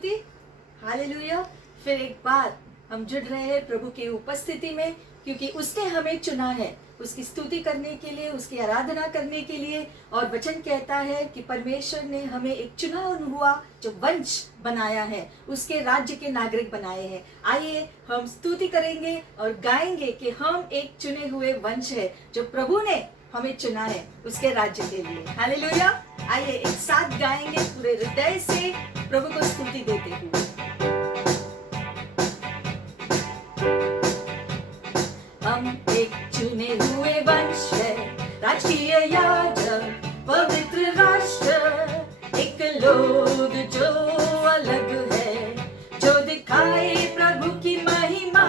स्तुति। हालेलुया। फिर एक बार हम जुड़ रहे हैं प्रभु की उपस्थिति में, क्योंकि उसने हमें चुना है उसकी स्तुति करने के लिए, उसकी आराधना करने के लिए। और वचन कहता है कि परमेश्वर ने हमें एक चुना हुआ जो वंश बनाया है, उसके राज्य के नागरिक बनाए हैं। आइए हम स्तुति करेंगे और गाएंगे कि हम एक चुने हुए वंश है जो प्रभु ने हमें चुना है उसके राज्य के लिए। हालेलुया। आइए एक साथ गाएंगे पूरे हृदय से प्रभु को स्तुति देते हुए। हम एक चुने हुए वंश है, राजकीय याजक पवित्र राष्ट्र, एक लोग जो अलग है, जो दिखाए प्रभु की महिमा,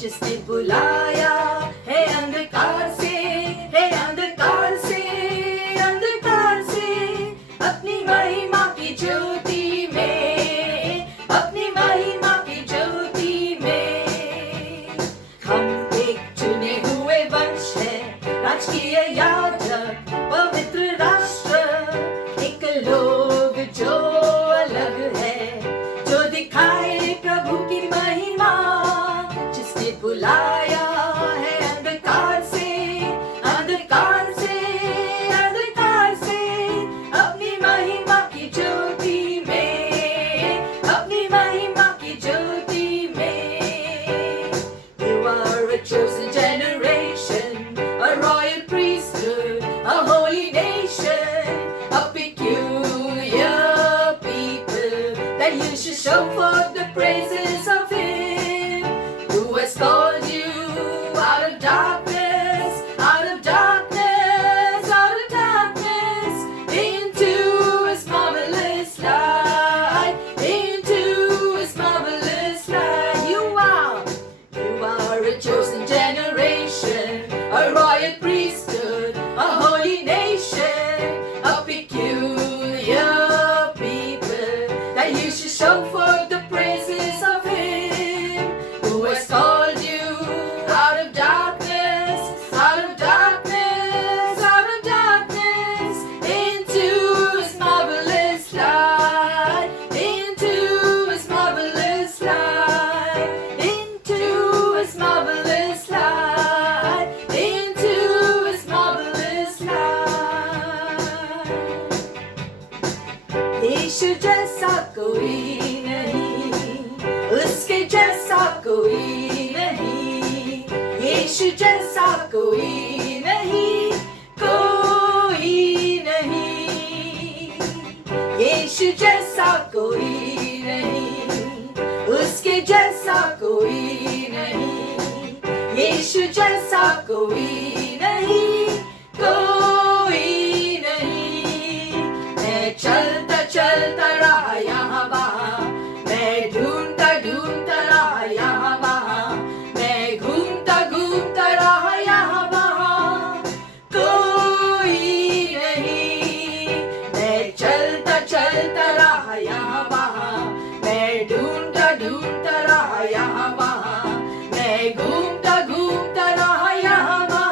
जिसने बुलाया है अंधकार से, है अंधकार से, अंधकार से, अपनी महिमा की ज्योति में, अपनी महिमा की ज्योति में। हम एक चुने हुए वंश है, राजकीय याजक पवित्र राष्ट्र, एक लोग जो अलग है, जो दिखाए प्रभु की महिमा, जिसने बुलाया है अंधकार से, अंधकार से, अंधकार से, अपनी महिमा की ज्योति में, अपनी महिमा की ज्योति में। You are a chosen generation, a royal priesthood, a holy nation, a peculiar people, that you should show forth the praises of Him who has called you out of darkness, out of darkness, out of darkness, into His marvelous light, into His marvelous light. You are a chosen generation, a royal priesthood, a holy nation, a peculiar people, that you should show forth the praises of Him who has called you out of darkness, out of darkness, out of darkness, into His marvelous light, into His marvelous light, into His marvelous light, into His marvelous light. यीशु जैसा कोई नहीं, उसके जैसा कोई नहीं, यीशु जैसा कोई नहीं, कोई नहीं, यीशु जैसा कोई नहीं, उसके जैसा कोई नहीं, यीशु जैसा कोई नहीं, कोई नहीं। मैं चलता चलता रहा यहाँ वहाँ, मैं ढूंढता ढूंढता रहा यहाँ वहाँ, मैं घूमता घूमता रहा यहाँ वहाँ, कोई नहीं। मैं चलता चलता रहा यहाँ वहाँ, मैं ढूंढता ढूंढता रहा यहाँ वहाँ, मैं घूमता घूमता रहा यहाँ वहाँ,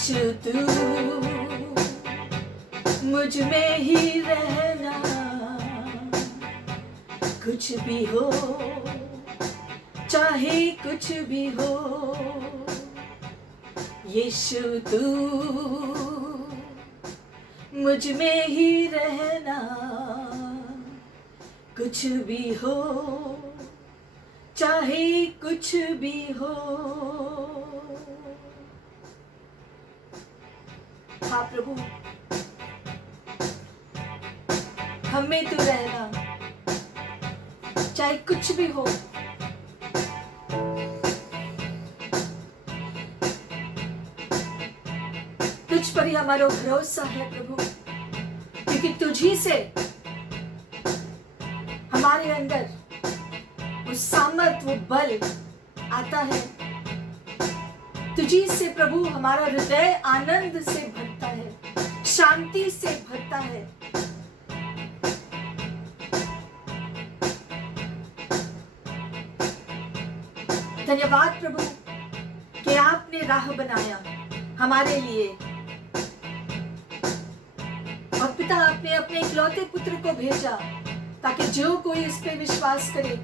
यीशु तू मुझ में ही रहना, कुछ भी हो चाहे कुछ भी हो, यीशु तू मुझ में ही रहना, कुछ भी हो चाहे कुछ भी हो। हाँ प्रभु, हमें तू रहना, चाहे कुछ भी हो। तुझ पर ही हमारा भरोसा है प्रभु, क्योंकि तुझी से हमारे अंदर वो सामर्थ, वो बल आता है। तुझी से प्रभु हमारा हृदय आनंद से भरता है, शांति से भरता है। धन्यवाद प्रभु कि आपने राह बनाया हमारे लिए, और पिता आपने अपने इकलौते पुत्र को भेजा ताकि जो कोई इस पे विश्वास करे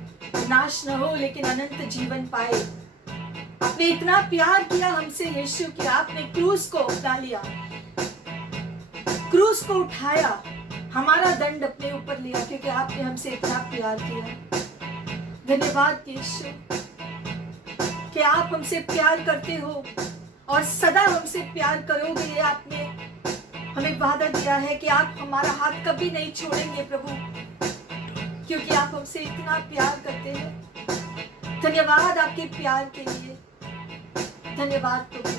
नाश न हो लेकिन अनंत जीवन पाए। आपने इतना प्यार किया हमसे यीशु कि आपने क्रूस को अपना लिया, क्रूस को उठाया, हमारा दंड अपने ऊपर लिया, क्योंकि आपने हमसे इतना प्यार किया। धन्यवाद यीशु कि आप हमसे प्यार करते हो और सदा हमसे प्यार करोगे। ये आपने हमें वादा दिया है कि आप हमारा हाथ कभी नहीं छोड़ेंगे प्रभु, क्योंकि आप हमसे इतना प्यार करते हैं। धन्यवाद आपके प्यार के लिए, धन्यवाद प्रभु।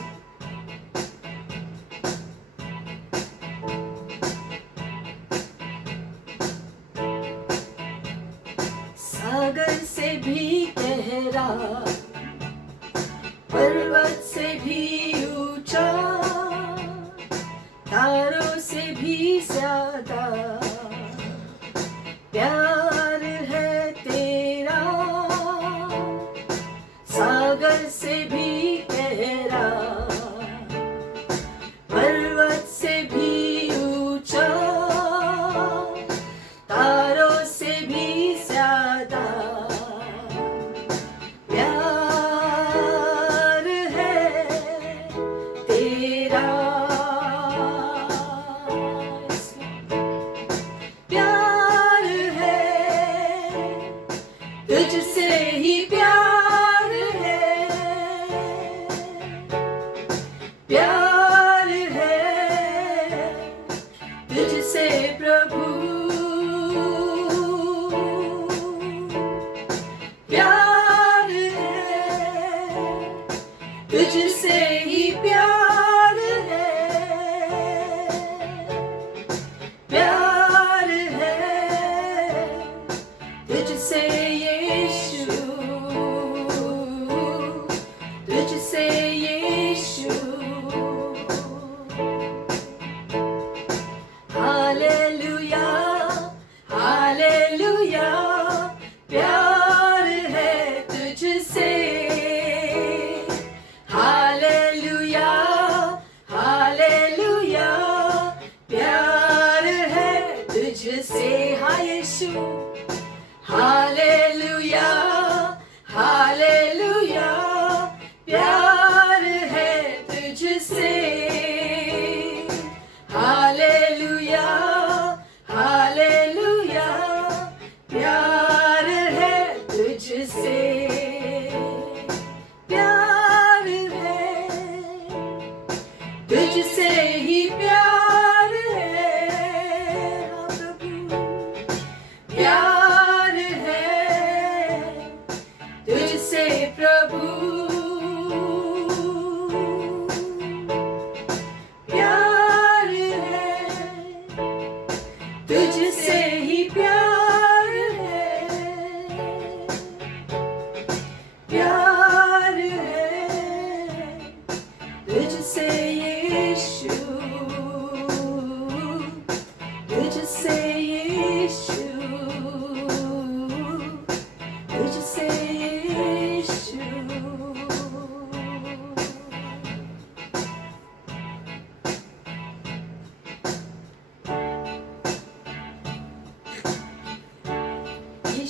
सागर से भी गहरा, पर्वत से भी ऊंचा, तारों से भी ज्यादा प्यार है तेरा। सागर से भी गहरा, पर्वत से भी ऊंचा, तारों से भी ज्यादा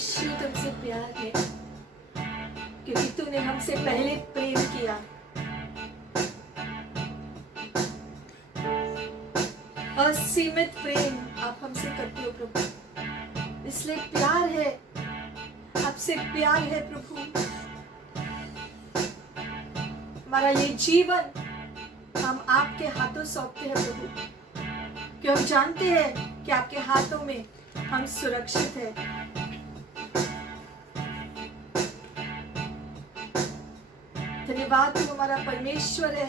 यीशु तुमसे प्यार है, क्योंकि तूने हमसे पहले प्रेम किया। असीमित प्रेम आप हमसे करते हो प्रभु, इसलिए प्यार है, आपसे प्यार है प्रभु। हमारा ये जीवन हम आपके हाथों सौंपते हैं प्रभु, कि हम जानते हैं कि आपके हाथों में हम सुरक्षित हैं। धन्यवाद, तू हमारा परमेश्वर है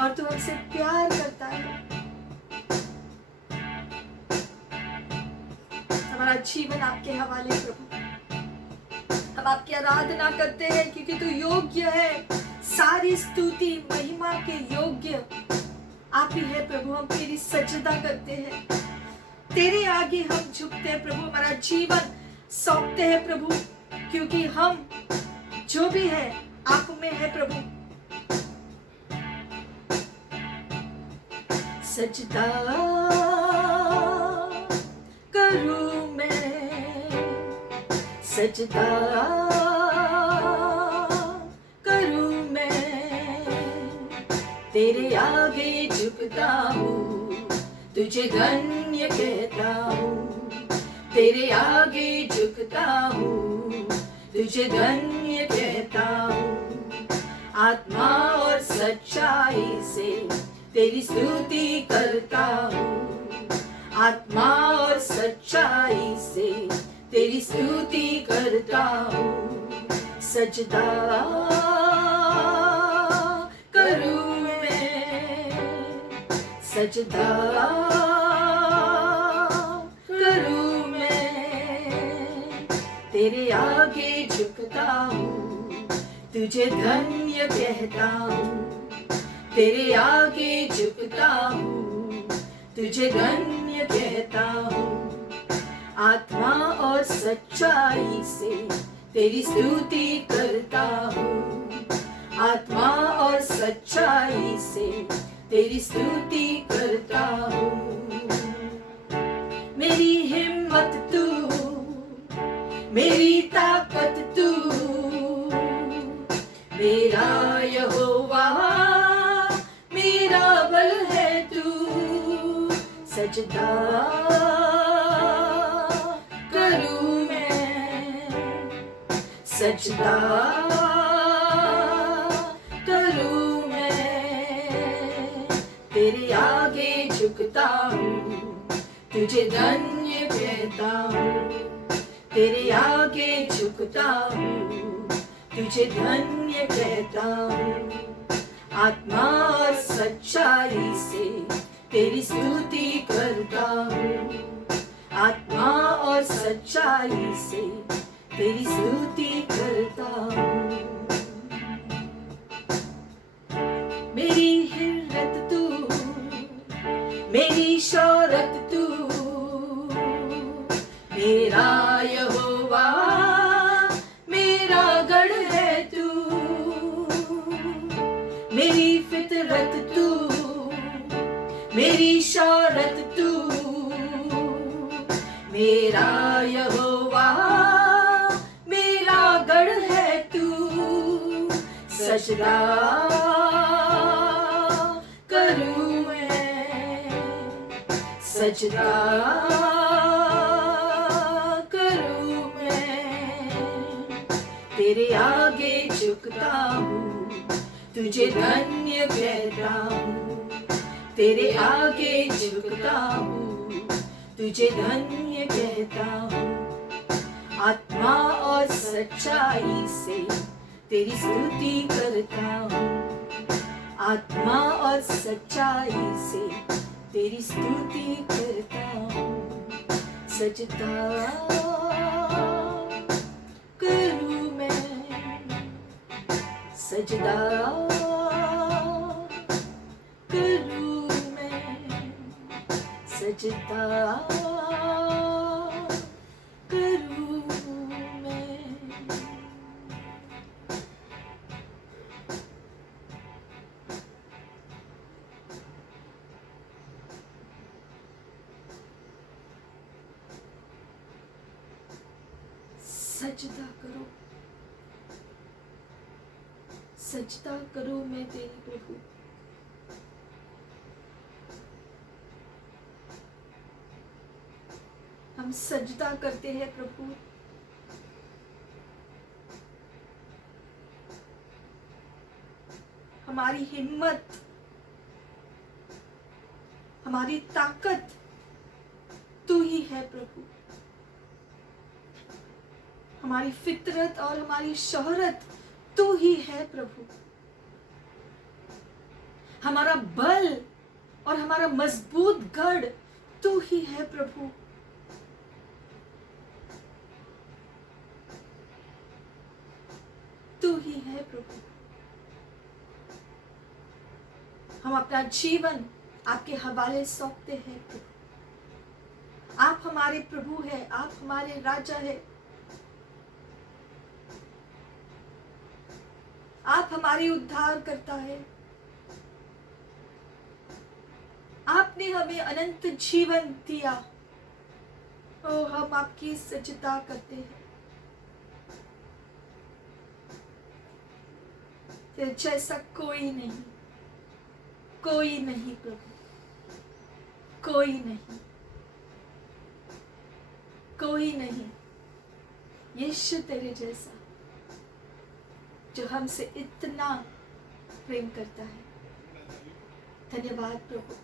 और तू हमसे प्यार करता है। हमारा जीवन आपके हवाले प्रभु, हम आपकी आराधना करते हैं क्योंकि तू योग्य है। सारी स्तुति महिमा के योग्य आप ही है प्रभु। हम तेरी सजदा करते हैं, तेरे आगे हम झुकते हैं प्रभु, हमारा जीवन सौंपते हैं प्रभु, क्योंकि हम जो भी है आप में है प्रभु। सजदा करूं मैं, सजदा करूं मैं, तेरे आगे झुकता हूँ, तुझे धन्य कहता हूँ। तेरे आगे झुकता हूँ, तुझे धन्य कहता हूँ। आत्मा और सच्चाई से तेरी स्तुति करता हूँ। आत्मा और सच्चाई से तेरी स्तुति करता हूँ। सजदा करूं मैं, सजदा करूं मैं, तेरे आगे झुकता हूँ, तुझे धन्य कहता हूँ। तेरे आगे झुकता हूँ, तुझे धन्य कहता हूँ। आत्मा और सच्चाई से तेरी स्तुति करता हूँ। आत्मा और सच्चाई से तेरी स्तुति करता हूँ। मेरी हिम्मत तू, मेरी ताकत तू, मेरा यहोवा मेरा बल है तू। सजदा करूं मैं, सजदा करूं मैं, तेरे आगे झुकता हूँ, तुझे धन्य कहता हूँ। तेरे आगे झुकता हूँ, तुझे धन्य कहता हूँ। आत्मा और सच्चाई से तेरी स्तुति करता हूँ। आत्मा और सच्चाई से तेरी स्तुति करता हूँ। मेरी हिम्मत तू, मेरी शौहरत तू, मेरा यहोवा मेरा गढ़ है तू। मेरी फितरत तू, मेरी शौहरत तू, मेरा यहोवा मेरा गढ़ है तू। सजदा करूं मैं, सजदा करूं मैं, तेरे आगे झुकता हूँ, तुझे धन्य कहता हूँ। तेरे आगे झुकता हूँ, तुझे धन्य कहता हूँ। आत्मा और सच्चाई से तेरी स्तुति करता हूँ। आत्मा और सच्चाई से तेरी स्तुति करता हूँ। सजदा करूं मैं, सजदा करूं मैं, सजदा करूं मैं। सजदा करो, सजदा करो मैं तेरी प्रभु। हम सजदा करते हैं प्रभु। हमारी हिम्मत, हमारी ताकत तू ही है प्रभु। हमारी फितरत और हमारी शोहरत तू ही है प्रभु। हमारा बल और हमारा मजबूत गढ़ तू ही है प्रभु। तू ही है प्रभु। हम अपना जीवन आपके हवाले सौंपते हैं प्रभु। आप हमारे प्रभु हैं, आप हमारे राजा हैं, आप हमारे उद्धार करता है। आपने हमें अनंत जीवन दिया। ओ हम आपकी सजदा करते हैं। तेरे जैसा कोई नहीं, कोई नहीं प्रभु, कोई नहीं, कोई नहीं। यीशु तेरे जैसा जो हमसे इतना प्रेम करता है। धन्यवाद प्रभु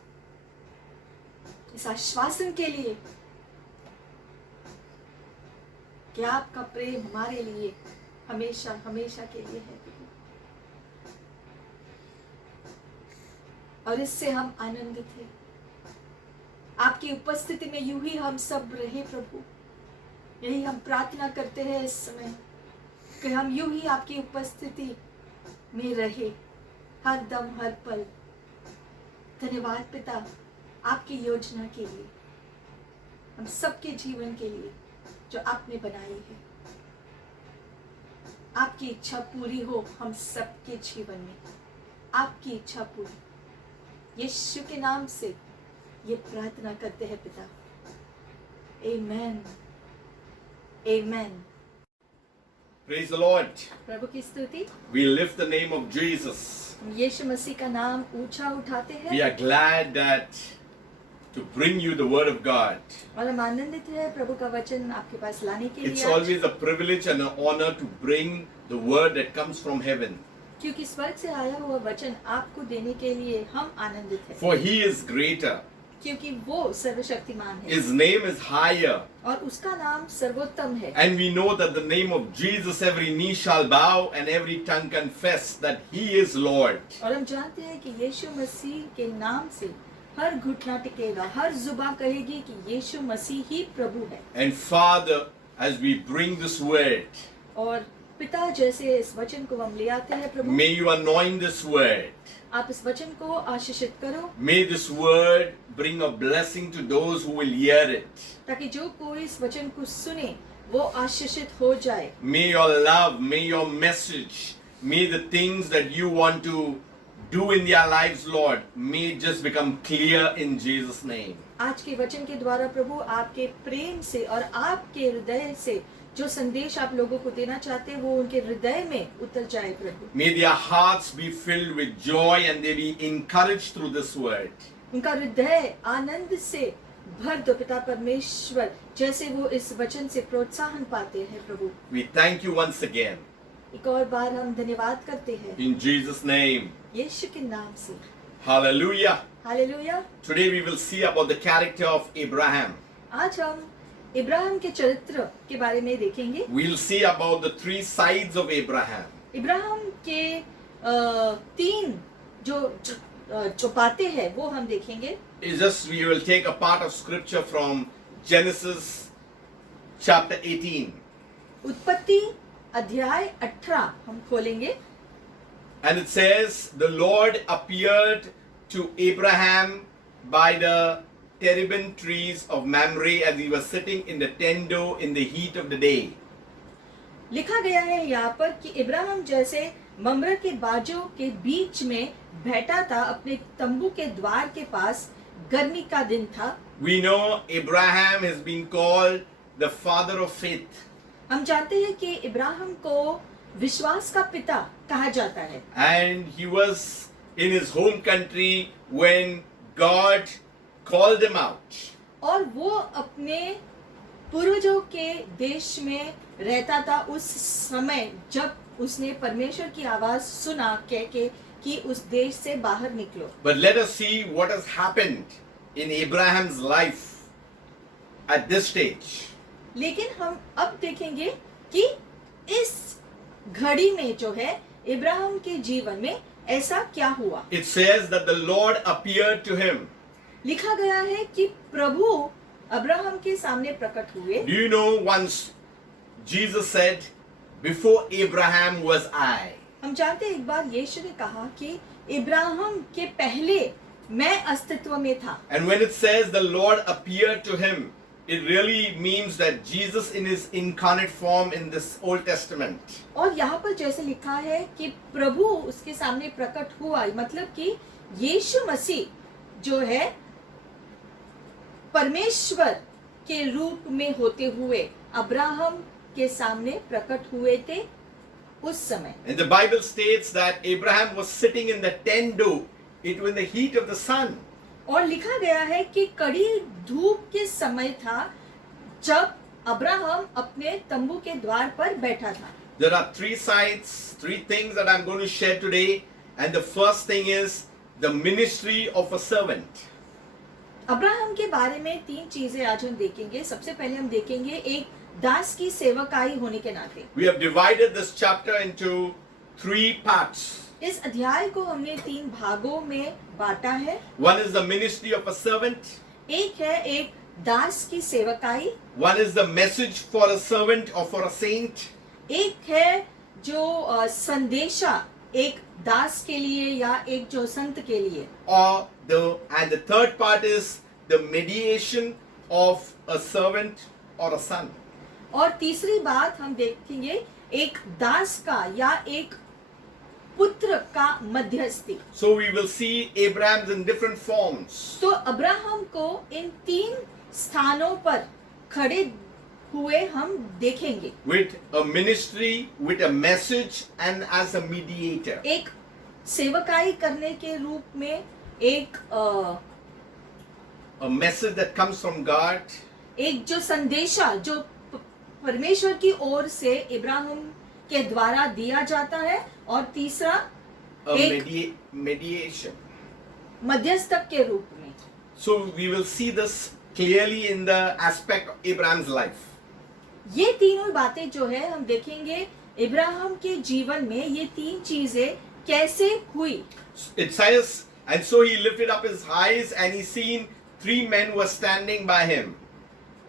इस आश्वासन के लिए कि आपका प्रेम हमारे लिए हमेशा हमेशा के लिए है प्रभु। और इससे हम आनंदित हैं। आपकी उपस्थिति में यूं ही हम सब रहे प्रभु। यही हम प्रार्थना करते हैं इस समय कि हम यूं ही आपकी उपस्थिति में रहे हर दम हर पल। धन्यवाद पिता आपकी योजना के लिए, हम सबके जीवन के लिए जो आपने बनाई है। आपकी इच्छा पूरी हो हम सबके जीवन में, आपकी इच्छा पूरी। यीशु के नाम से ये प्रार्थना करते हैं पिता। आमेन, आमेन। Praise the Lord. प्रभु की स्तुति। We lift the name of Jesus. यीशु मसीह का नाम ऊंचा उठाते हैं। We are glad that to bring you the word of God. और हम आनंदित हैं प्रभु का वचन आपके पास लाने के लिए। It's always a privilege and an honor to bring the word that comes from heaven. क्योंकि स्वर्ग से आया हुआ वचन आपको देने के लिए हम आनंदित हैं। For he is greater. क्योंकि वो सर्वशक्तिमान है। His name is higher. और उसका नाम सर्वोत्तम है। And we know that the name of Jesus every knee shall bow and every tongue confess that he is Lord. और हम जानते हैं कि यीशु मसीह के नाम से हर घुटना टिकेगा, हर जुबान कहेगी कि यीशु मसीह ही प्रभु है। And Father, as we bring this word, और पिता जैसे इस वचन को हम ले आते हैं प्रभु, may you anoint this word. आप इस वचन को आशीषित करो। May this word bring a blessing to those who will hear it. ताकि जो कोई इस वचन को सुने वो आशीषित हो जाए। May your love, may your message, may the things that you want to do in their lives, Lord, may just become clear in Jesus' name. आज के वचन के द्वारा प्रभु आपके प्रेम से और आपके हृदय से जो संदेश आप लोगों को देना चाहते हैं वो उनके हृदय में उतर जाए प्रभु। May their hearts be filled with joy and they be encouraged through this word. उनका हृदय आनंद से भर दो पिता परमेश्वर, जैसे वो इस वचन से प्रोत्साहन पाते हैं प्रभु। We thank you once again. एक और बार हम धन्यवाद करते हैं In Jesus' name. यीशु के नाम से। Hallelujah. Hallelujah. Today we will see about the character of Abraham. आज हम इब्राहिम के चरित्र के बारे में देखेंगे। We'll see about the three sides of Abraham. Ibrahim के तीन जो बातें हैं वो हम देखेंगे। It's just we will take a part of scripture from Genesis chapter 18. उत्पत्ति अध्याय 18 हम खोलेंगे। And it says, the Lord appeared to Abraham by the terebinth trees of Mamre as he was sitting in the tendo in the heat of the day. लिखा गया है यहाँ पर कि इब्राहिम जैसे ममरे के बाजों के बीच में बैठा था अपने तंबू के द्वार के पास, गर्मी का दिन था। We know Abraham has been called the father of faith. हम जानते हैं कि इब्राहिम को विश्वास का पिता कहा जाता है, and he was in his home country when God called him out. और वो अपने पूर्वजों के देश में रहता था उस समय जब उसने परमेश्वर की आवाज सुना कह के कि उस देश से बाहर निकलो। But let us see what has happened in Abraham's life at this stage. लेकिन हम अब देखेंगे कि इस घड़ी में जो है इब्राहिम के जीवन में ऐसा क्या हुआ। It says that the Lord appeared to him. लिखा गया है कि प्रभु अब्राहम के सामने प्रकट हुए। Do you know once Jesus said, "Before Abraham was I." हम जानते हैं एक बार यीशु ने कहा कि इब्राहिम के पहले मैं अस्तित्व में था। And when it says the Lord appeared to him, it really means that Jesus in his incarnate form in this Old Testament. और यहाँ पर जैसे लिखा है कि प्रभु उसके सामने प्रकट हुआ, मतलब कि यीशु मसीह जो है परमेश्वर के रूप में होते हुए अब्राहम के सामने प्रकट हुए थे उस समय। And the Bible states that Abraham was sitting in the tent door. It was in the heat of the sun. और लिखा गया है कि कड़ी धूप के समय था जब अब्राहम अपने तंबू के द्वार पर बैठा था। There are three sides, three things that I'm going to share today. And the first thing is the ministry of a servant. Abraham के बारे में तीन चीजें आज हम देखेंगे। सबसे पहले हम देखेंगे एक दास की सेवकाई होने के नाते। We have divided this chapter into three parts. इस अध्याय को हमने तीन भागों में बांटा है। One is the ministry of a servant. एक है एक दास की सेवकाई, One is the message for a servant or for a saint. एक है जो संदेशा एक दास के लिए या एक जो संत के लिए, And the third part is the mediation of a servant or a son. और तीसरी बात हम देखेंगे एक दास का या एक पुत्र का मध्यस्थी। So we will see Abraham's in different forms. तो अब्राहम को इन तीन स्थानों पर खड़े हुए हम देखेंगे, With a ministry, with a message, and as a mediator. एक सेवकाई करने के रूप में, एक A message that comes from God, एक जो संदेशा जो परमेश्वर की ओर से इब्राहिम के द्वारा दिया जाता है, और तीसरा a एक mediation. मध्यस्थक के रूप में। So we will see this clearly in the aspect of Abraham's life. ये तीनों बातें जो है हम देखेंगे इब्राहिम के जीवन में ये तीन चीजें कैसे हुई। It says, and so he lifted up his eyes and he seen three men were standing by him.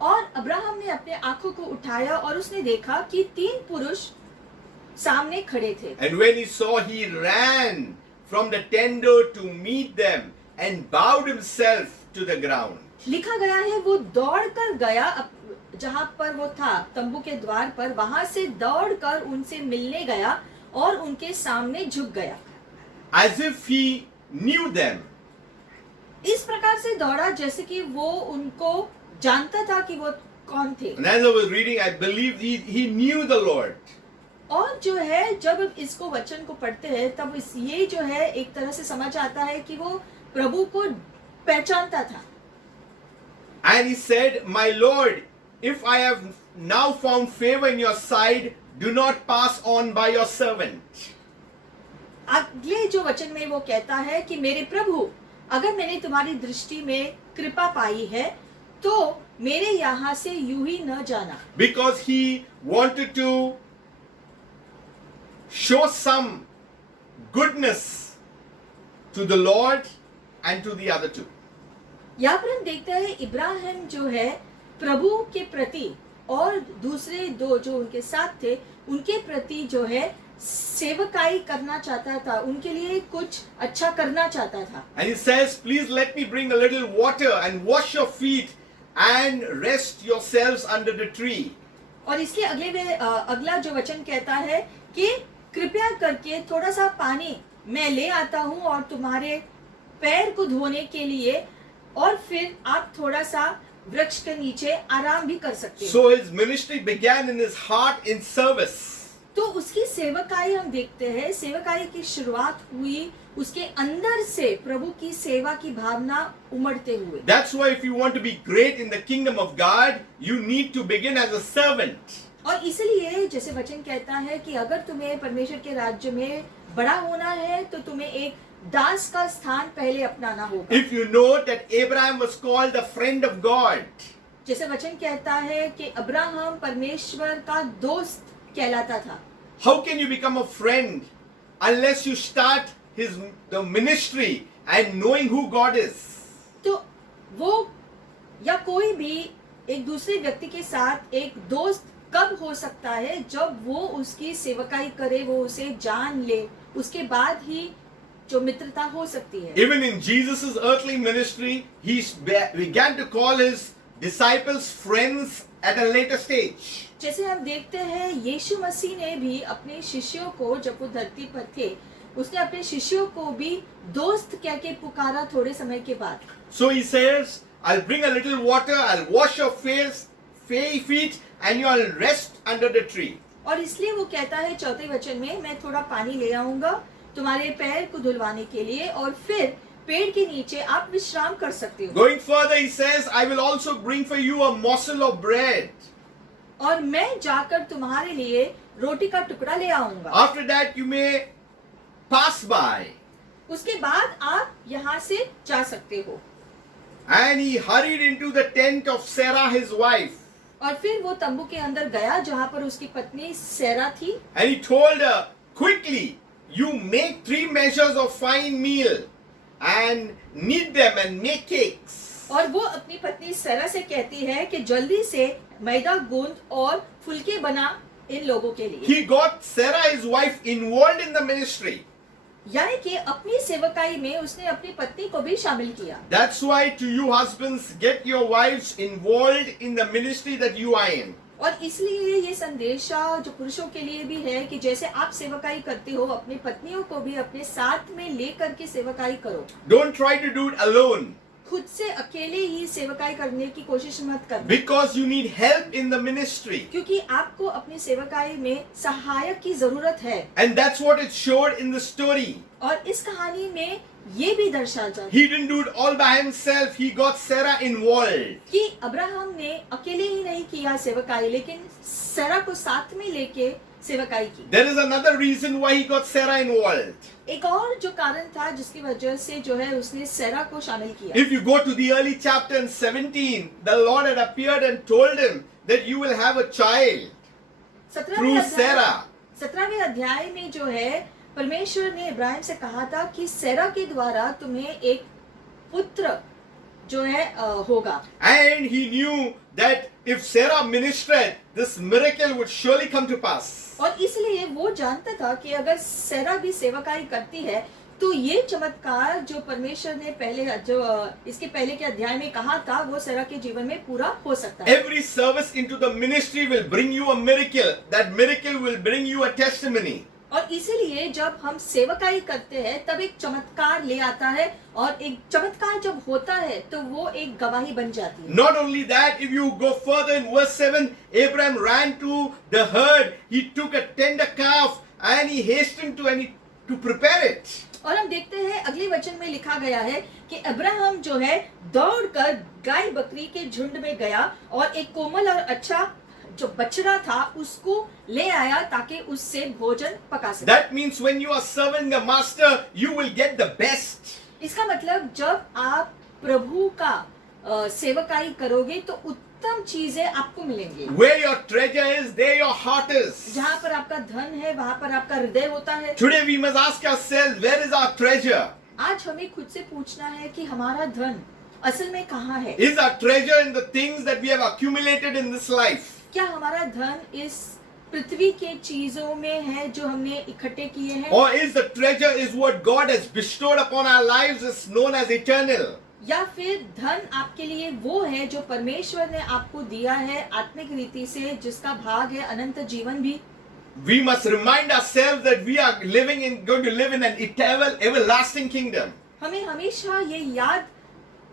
और अब्राहम ने अपने आंखों को उठाया और उसने देखा कि तीन पुरुष सामने खड़े थे। And when he saw, he ran from the tent door to meet them and bowed himself to the ground. लिखा गया है वो दौड़ कर गया जहां पर वो था तंबू के द्वार पर, वहां से दौड़ कर उनसे मिलने गया और उनके सामने झुक गया। As if he knew them. इस प्रकार से दौड़ा जैसे कि वो उनको जानता था कि वो कौन थे। And as I was reading, I believed he knew the Lord. और जो है जब इसको वचन को पढ़ते हैं तब ये जो है एक तरह से समझ आता है कि वो प्रभु को पहचानता था। And he said, "My Lord, if I have now found favor in your sight, do not pass on by your servant." अगले जो वचन में वो कहता है कि मेरे प्रभु, अगर मैंने तुम्हारी दृष्टि में कृपा पाई है तो मेरे यहाँ से यूं ही न जाना। Because he wanted to show some goodness to the Lord and to the other two. यहाँ पर हम देखते हैं इब्राहिम जो है प्रभु के प्रति और दूसरे दो जो उनके साथ थे उनके प्रति जो है सेवकाई करना चाहता था, उनके लिए कुछ अच्छा करना चाहता था। And he says, "Please let me bring a little water and wash your feet and rest yourselves under the tree." और इसके अगला जो वचन कहता है कि कृपया करके थोड़ा सा पानी मैं ले आता हूँ और तुम्हारे पैर को धोने के लिए, और फिर आप थोड़ा सा वृक्ष के नीचे आराम भी कर सकते हैं। So his ministry began in his heart in service. तो उसकी सेवकाई हम देखते हैं, सेवकाई की शुरुआत हुई उसके अंदर से प्रभु की सेवा की भावना उमड़ते हुए। That's why if you want to be great in the kingdom of God, you need to begin as a servant. और इसलिए जैसे वचन कहता है कि अगर तुम्हें परमेश्वर के राज्य में बड़ा होना है तो तुम्हें एक दास का स्थान पहले अपनाना होगा। If you know that Abraham was called the friend of God, जैसे वचन कहता है कि अब्राहम परमेश्वर का दोस्त कहलाता था। how can you become a friend unless you start the ministry and knowing who God is? तो वो या कोई भी एक दूसरे व्यक्ति के साथ एक दोस्त कब हो सकता है? जब वो उसकी सेवकाई करे, वो उसे जान ले, उसके बाद ही जो मित्रता हो सकती है। Even in Jesus' earthly ministry, he began to call his disciples friends at a later stage. जैसे हम देखते हैं यीशु मसीह ने भी अपने शिष्यों को, जब वो धरती पर थे, उसने अपने शिष्यों को भी दोस्त कह के पुकारा थोड़े समय के बाद। So he says, I'll bring a little water, I'll wash your feet, and you'll rest under the tree. और इसलिए वो कहता है चौथे वचन में, मैं थोड़ा पानी ले आऊंगा तुम्हारे पैर को धुलवाने के लिए और फिर पेड़ के नीचे आप विश्राम कर सकते हो। Going further, he says, I will also bring for you a morsel of bread. और मैं जाकर तुम्हारे लिए रोटी का टुकड़ा ले आऊंगा। After that, you may pass by. उसके बाद आप यहाँ से जा सकते हो। And he hurried into the tent of Sarah, his wife. और फिर वो तंबू के अंदर गया जहाँ पर उसकी पत्नी सेरा थी। And he told her, quickly, you make 3 measures of fine meal and knead them and make cakes. और वो अपनी पत्नी सेरा से कहती है कि जल्दी से मैदा गूंद और फुलके बना इन लोगों के लिए। He got Sarah, his wife, involved in the ministry. यानी कि अपनी सेवकाई में उसने अपनी पत्नी को भी शामिल किया। That's why to you husbands, get your wives involved in the ministry that you are in. और इसलिए ये संदेशा जो पुरुषों के लिए भी है कि जैसे आप सेवकाई करते हो, अपनी पत्नियों को भी अपने साथ में लेकर के सेवकाई करो। Don't try to do it alone. खुद से अकेले ही सेवकाई करने की कोशिश मत करना, Because you need help in the ministry. क्योंकि आपको अपनी सेवकाई में सहायक की जरूरत है। And that's what it showed in the story. और इस कहानी में ये भी दर्शाया जाता है He didn't do it all by himself. He got Sarah involved. कि अब्राहम ने अकेले ही नहीं किया सेवकाई, लेकिन सेरा को साथ में लेके सेवकाई की। There is another reason why he got Sarah involved. एक और जो कारण था जिसकी वजह से जो है उसने सेरा को शामिल किया। If you go to the early chapter in 17, the Lord had appeared and told him that you will have a child through Sarah. 17वें अध्याय में जो है परमेश्वर ने इब्राहिम से कहा था कि सेरा के द्वारा तुम्हें एक पुत्र जो है होगा। And he knew that if Sarah ministered, this miracle would surely come to pass. और इसलिए वो जानता था कि अगर सेरा भी सेवकाई करती है तो ये चमत्कार जो परमेश्वर ने इसके पहले के अध्याय में कहा था वो सेरा के जीवन में पूरा हो सकता है। Every service into the ministry will bring you a miracle. That miracle will bring you a testimony. और इसीलिए जब हम सेवकाई करते हैं तब एक चमत्कार ले आता है, और एक चमत्कार जब होता है तो वो एक गवाही बन जाती है। Not only that, if you go further in verse 7, Abraham ran to the herd. He took a tender calf and he hastened to prepare it. और हम देखते हैं अगले वचन में लिखा गया है कि अब्राहम जो है दौड़कर गाय बकरी के झुंड में गया और एक कोमल और अच्छा जो बछड़ा था उसको ले आया ताकि उससे भोजन पका सके। That means when you are serving the master, you will get the best. इसका मतलब जब आप प्रभु का सेवकाई करोगे तो उत्तम चीजें आपको मिलेंगी। Where your treasure is, there your heart is. जहाँ पर आपका धन है वहाँ पर आपका हृदय होता है। Today we must ask ourselves, where is our treasure? आज हमें खुद से पूछना है कि हमारा धन असल में कहाँ है? Is our treasure in the things that we have accumulated in this life? क्या हमारा धन इस पृथ्वी के चीजों में है जो हमने इकट्ठे किए हैं, Or is the treasure is what God has bestowed upon our lives is known as eternal? या फिर धन आपके लिए वो है जो परमेश्वर ने आपको दिया है आत्मिक रीति से, जिसका भाग है अनंत जीवन भी। We must remind ourselves that we are going to live in an eternal, everlasting kingdom. हमें हमेशा ये याद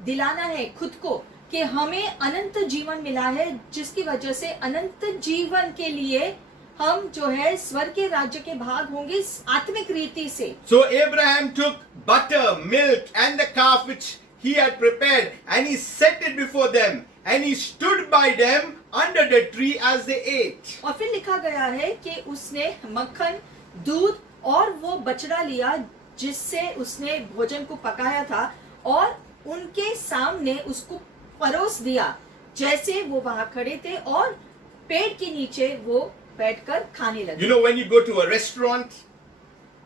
दिलाना है खुद को कि हमें अनंत जीवन मिला है, जिसकी वजह से अनंत जीवन के लिए हम जो है स्वर्ग के राज्य के भाग होंगे आत्मिक रीति से। So Abraham took butter, milk, and the calf which he had prepared, and he set it before them, and he stood by them under the tree as they ate. और फिर लिखा गया है कि उसने मक्खन, दूध और वो बछड़ा लिया जिससे उसने भोजन को पकाया था, और उनके सामने उसको परोस दिया, जैसे वो वहां खड़े थे और पेड़ के नीचे वो बैठकर खाने लगे। You know, when you go to a restaurant,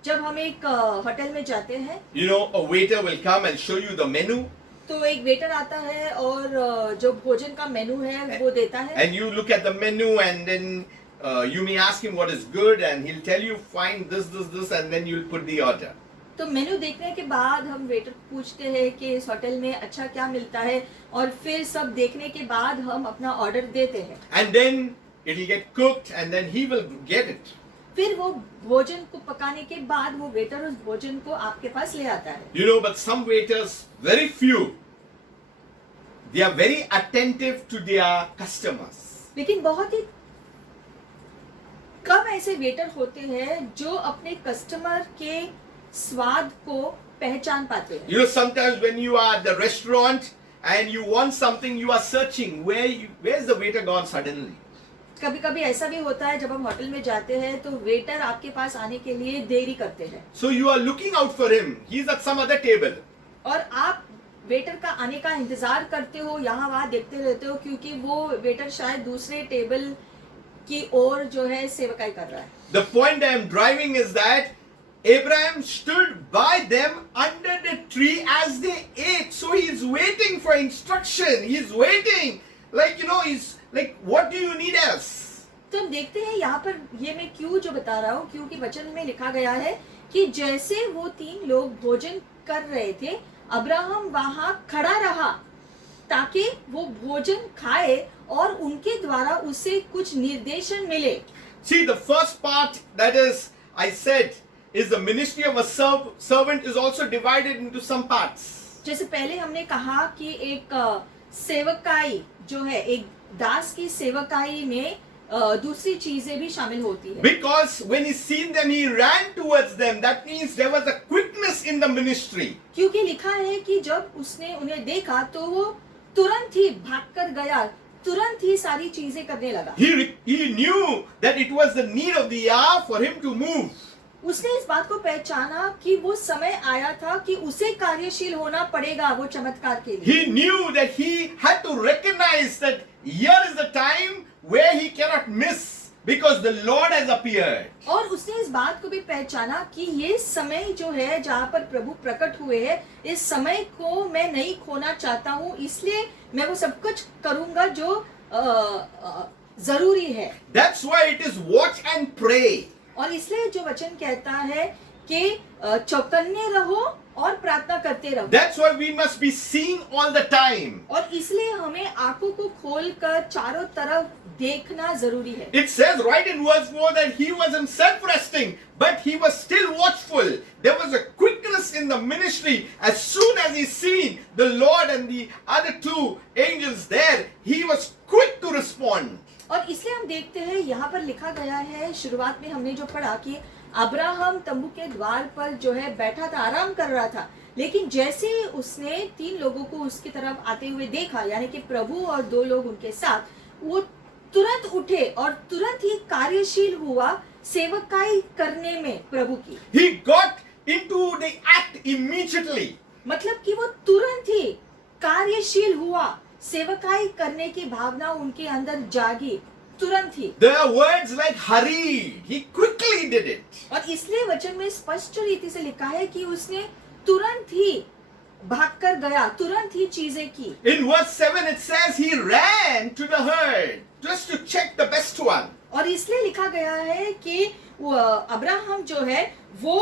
जब हम एक होटल में जाते हैं you know, a waiter will come and show you the menu, तो एक वेटर आता है और जो भोजन का मेनू है वो देता है, and you look at the menu, and then you may ask him what is good, and he'll tell you, find this, and then you'll put the order. तो मेनू देखने के बाद हम वेटर को पूछते हैं कि इस होटल में अच्छा क्या मिलता है, और फिर सब देखने के बाद हम अपना ऑर्डर देते हैं। And then it'll get cooked, and then he will get it. फिर वो भोजन को पकाने के बाद वो वेटर उस भोजन को आपके पास ले आता है। You know, but some waiters, very few, they are very attentive to their customers. लेकिन बहुत ही कम ऐसे वेटर होते हैं जो अपने कस्टमर के स्वाद को पहचान पाते हैं। You know, sometimes when you are at the restaurant and you want something, you are searching where's the waiter gone suddenly. कभी कभी ऐसा भी होता है जब हम होटल में जाते हैं तो वेटर आपके पास आने के लिए देरी करते हैं, So you are looking out for him. He's at some other table. और आप वेटर का आने का इंतजार करते हो, यहाँ वहाँ देखते रहते हो, क्योंकि वो वेटर शायद दूसरे टेबल की ओर जो है सेवकाई कर रहा है। The point I am driving is that Abraham stood by them under the tree as they ate. So he's waiting for instruction. He's waiting. Like, you know, he's like, what do you need else? तो हम देखते हैं यहाँ पर, ये मैं क्यों जो बता रहा हूँ, क्योंकि वचन में लिखा गया है कि जैसे वो तीन लोग भोजन कर रहे थे, अब्राहम वहां खड़ा रहा ताकि वो भोजन खाए और उनके द्वारा उसे कुछ निर्देशन मिले। See, the first part, that is, I said, is the ministry of a servant is also divided into some parts. जैसे पहले हमने कहा कि एक सेवकाई जो है, एक दास की सेवकाई में दूसरी चीजें भी शामिल होती है। Because when he seen them, he ran towards them. That means there was a quickness in the ministry. क्योंकि लिखा है कि जब उसने उन्हें देखा तो वो तुरंत ही भागकर गया, तुरंत ही सारी चीजें करने लगा। He knew that it was the need of the hour for him to move. उसने इस बात को पहचाना कि वो समय आया था कि उसे कार्यशील होना पड़ेगा वो चमत्कार के लिए। He knew that he had to recognize that here is the time where he cannot miss because the Lord has appeared. और उसने इस बात को भी पहचाना कि ये समय जो है जहाँ पर प्रभु प्रकट हुए हैं, इस समय को मैं नहीं खोना चाहता हूँ, इसलिए मैं वो सब कुछ करूँगा जो जरूरी है। That's why it is watch and pray. और इसलिए जो वचन कहता है कि चौकन्ने रहो और प्रार्थना करते रहो। That's why we must be seeing all the time. और इसलिए हमें आंखों को खोलकर चारों तरफ देखना जरूरी है। It says right in verse 4 that he was himself resting, but he was still watchful. There was a quickness in the ministry. As soon as he seen the Lord and the other two angels there, he was quick to respond. और इसलिए हम देखते हैं यहाँ पर लिखा गया है, शुरुआत में हमने जो पढ़ा कि अब्राहम तंबू के द्वार पर जो है बैठा था, आराम कर रहा था, लेकिन जैसे उसने तीन लोगों को उसकी तरफ आते हुए देखा, यानी कि प्रभु और दो लोग उनके साथ, वो तुरंत उठे और तुरंत ही कार्यशील हुआ सेवकाई करने में प्रभु की। He got into the act immediately. मतलब कि वो तुरंत ही कार्यशील हुआ, सेवकाई करने की भावना उनके अंदर जागी तुरंत ही। There are words like hurried. He quickly did it. और इसलिए वचन में स्पष्ट रीति से लिखा है कि उसने तुरंत ही भागकर गया, तुरंत ही चीजें की। In verse 7 it says he ran to the herd just to check the best one. और इसलिए लिखा गया है कि अब्राहम जो है वो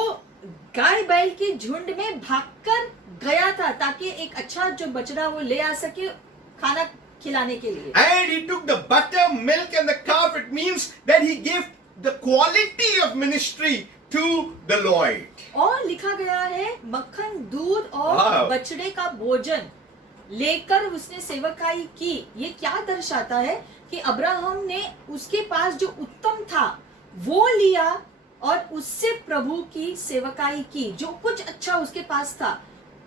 गाय बैल के झुंड में भागकर गया था ताकि एक अच्छा जो बछड़ा वो ले आ सके खाना खिलाने के लिए। And he took the butter, milk and the calf. It means that he gave the quality of ministry to the Lord. और लिखा गया है मक्खन, दूध और Wow. बछड़े का भोजन लेकर उसने सेवकाई की। ये क्या दर्शाता है कि अब्राहम ने उसके पास जो उत्तम था वो लिया और उससे प्रभु की सेवकाई की। जो कुछ अच्छा उसके पास था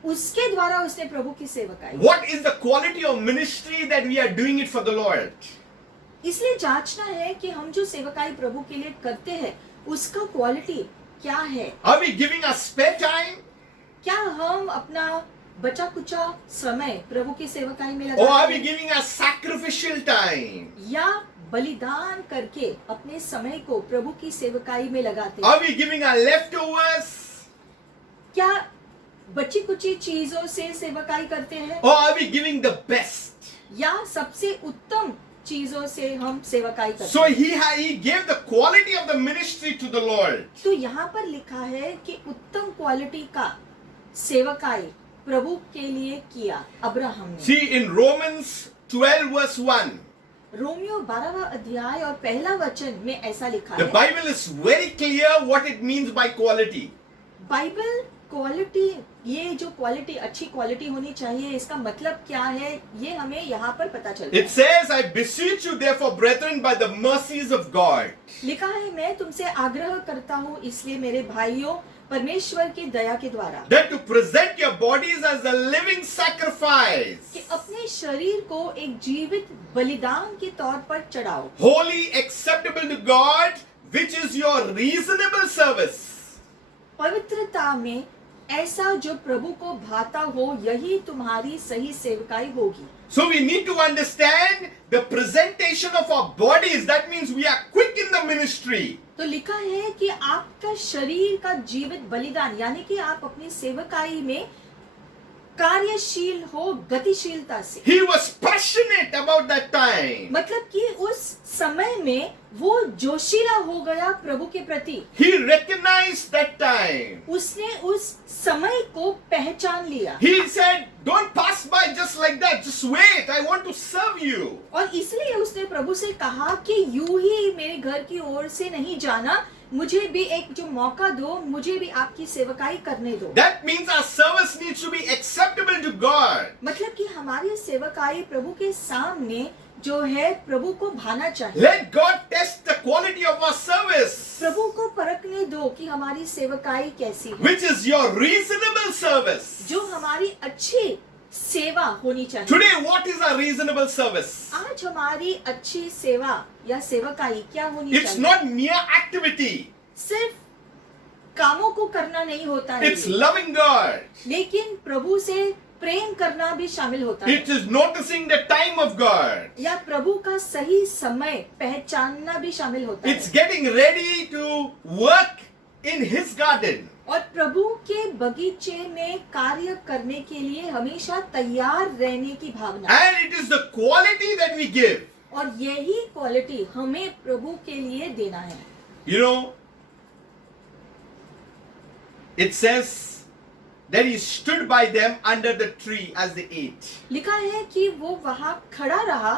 उसके द्वारा उसने प्रभु की सेवकाई। What is the quality of ministry that we are doing it for the Lord? इसलिए जांचना है कि हम जो सेवकाई प्रभु के लिए करते हैं उसका क्वालिटी क्या है। Are we giving our spare time? क्या हम अपना बचा कुचा समय प्रभु की सेवकाई में Or are लगाते we हैं giving our sacrificial time? या बलिदान करके अपने समय को प्रभु की सेवकाई में लगाते हैं। Are we giving our leftovers? क्या बची कुची चीजों से सेवकाई करते हैं Or are we giving the best? या सबसे उत्तम चीजों से हम सेवकाई करते So हैं। he gave the quality of the ministry to the Lord. तो यहाँ पर लिखा है कि उत्तम क्वालिटी का सेवकाई प्रभु के लिए किया अब्राहम ने। See, in Romans 12 verse 1, Romeo 12वां अध्याय और पहला वचन में ऐसा लिखा the है। Bible is very clear what it means by quality. Bible quality, ये जो क्वालिटी अच्छी क्वालिटी होनी चाहिए इसका मतलब क्या है ये हमें यहाँ पर पता चलता It है। says, I beseech you therefore, brethren, by the mercies of God, लिखा है मैं तुमसे आग्रह करता हूँ इसलिए मेरे भाइयों परमेश्वर की दया के द्वारा that to present your bodies as a living sacrifice, कि अपने शरीर को एक जीवित बलिदान के तौर पर चढ़ाओ, holy, acceptable to God, which is your reasonable service. पवित्रता में ऐसा जो प्रभु को भाता हो यही तुम्हारी सही सेवकाई होगी। So we need to understand the presentation of our bodies. That means we are quick in the ministry. तो लिखा है कि आपका शरीर का जीवित बलिदान यानी कि आप अपनी सेवकाई में कार्यशील हो गतिशीलता से। He was passionate about that time. मतलब कि उस समय में वो जोशीला हो गया प्रभु के प्रति। He recognized that time. उसने उस समय को पहचान लिया He said, don't pass by just like that. Just wait. I want to serve you. और इसलिए उसने प्रभु से कहा कि यूं ही मेरे घर की ओर से नहीं जाना, मुझे भी एक जो मौका दो, मुझे भी आपकी सेवकाई करने दो। That means our service needs to be acceptable to God. मतलब कि हमारी सेवकाई प्रभु के सामने जो है प्रभु को भाना चाहिए। Let God test the quality of our service, प्रभु को परखने दो कि हमारी सेवकाई कैसी है, which is your reasonable service. जो हमारी अच्छी सेवा होनी चाहिए। Today, what is our reasonable service? आज हमारी अच्छी सेवा या सेवकाई क्या होनी It's चाहिए? not mere activity. सिर्फ कामों को करना नहीं होता है, It's loving God. लेकिन प्रभु से प्रेम करना भी शामिल होता है, It is noticing the time of God. या प्रभु का सही समय पहचानना भी शामिल होता It's है, getting ready to work in His garden. और प्रभु के बगीचे में कार्य करने के लिए हमेशा तैयार रहने की भावना। And it is the quality that we give. और यही क्वालिटी हमें प्रभु के लिए देना है। You know, it says that He stood by them under the tree as they ate. लिखा है कि वो वहां खड़ा रहा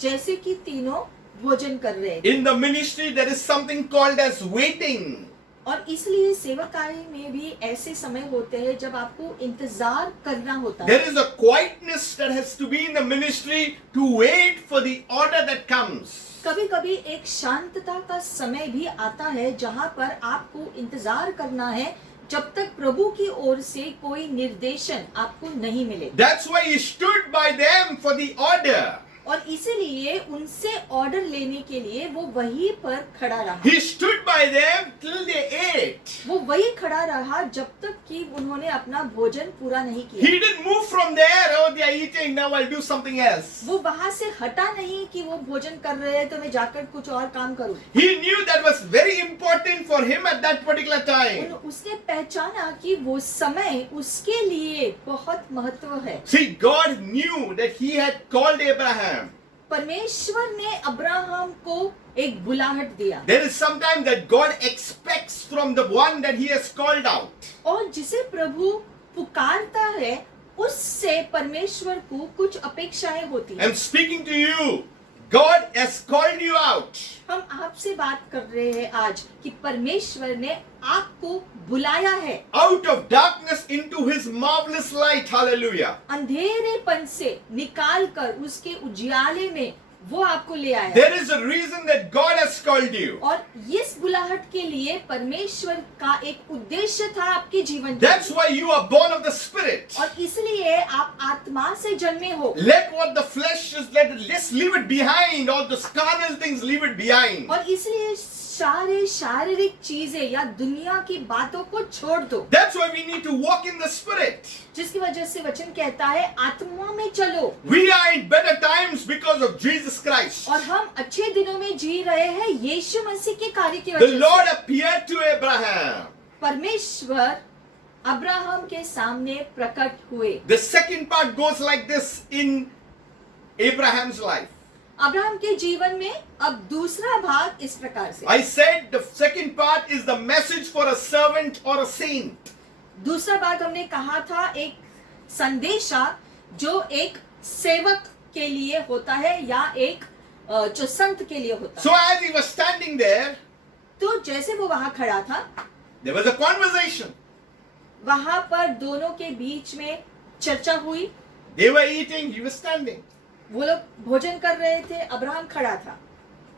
जैसे कि तीनों भोजन कर रहे थे। In the ministry, there is something called as waiting. और इसलिए सेवकाई में भी ऐसे समय होते हैं जब आपको इंतजार करना होता है। There is a quietness that has to be in the ministry to wait for the order that comes. कभी कभी एक शांतता का समय भी आता है जहाँ पर आपको इंतजार करना है जब तक प्रभु की ओर से कोई निर्देशन आपको नहीं मिले। That's why He stood by them for the order. और इसीलिए उनसे ऑर्डर लेने के लिए वो वहीं पर खड़ा रहा। He stood by them till they ate. वो वही खड़ा रहा जब तक कि उन्होंने अपना भोजन पूरा नहीं किया। He didn't move from there. Oh, they are eating. Now I'll do something else. वो वहां से हटा नहीं कि वो भोजन कर रहे हैं तो मैं जाकर कुछ और काम करूं। He knew that was very important for him at that particular time. उसने पहचाना कि वो समय उसके लिए बहुत महत्व है। See, God knew that He had called Abraham. परमेश्वर ने अब्राहम को एक बुलाहट दिया, There is sometimes that God expects from the one that He has called out. और जिसे प्रभु पुकारता है उससे परमेश्वर को कुछ अपेक्षाएं होती हैं। I'm speaking to you. God has called you out. हम आपसे बात कर रहे हैं आज कि परमेश्वर ने आपको बुलाया है Out of darkness into his marvelous light. Hallelujah. अंधेरेपन से निकाल कर उसके उजियाले में वो आपको ले आया। There is a reason that God has called you. और इस बुलाहट के लिए परमेश्वर का एक उद्देश्य था आपके जीवन में। That's why you are born of the Spirit. और इसलिए आप आत्मा से जन्मे हो। Let what the flesh is, let's leave it behind. All the carnal things, leave it behind. और इसलिए सारे शारीरिक चीजें या दुनिया की बातों को छोड़ दो। That's why we need to walk in the Spirit. जिसकी वजह से वचन कहता है आत्मा में चलो। We are in better times because of Jesus Christ. और हम अच्छे दिनों में जी रहे हैं यीशु मसीह के कार्य की The वजह Lord से। appeared to Abraham. परमेश्वर अब्राहम के सामने प्रकट हुए। The second part goes like this in Abraham's life. Abraham के जीवन में अब दूसरा भाग इस प्रकार से। I said the second part is the message for a servant or a saint. दूसरा भाग हमने कहा था एक संदेशा जो एक सेवक के लिए होता है या एक जो संत के लिए होता So है। as he was standing there, तो जैसे वो वहां खड़ा था there was a conversation. वहां पर दोनों के बीच में चर्चा हुई। They were eating, he was standing. वो लोग भोजन कर रहे थे, अब्राहम खड़ा था।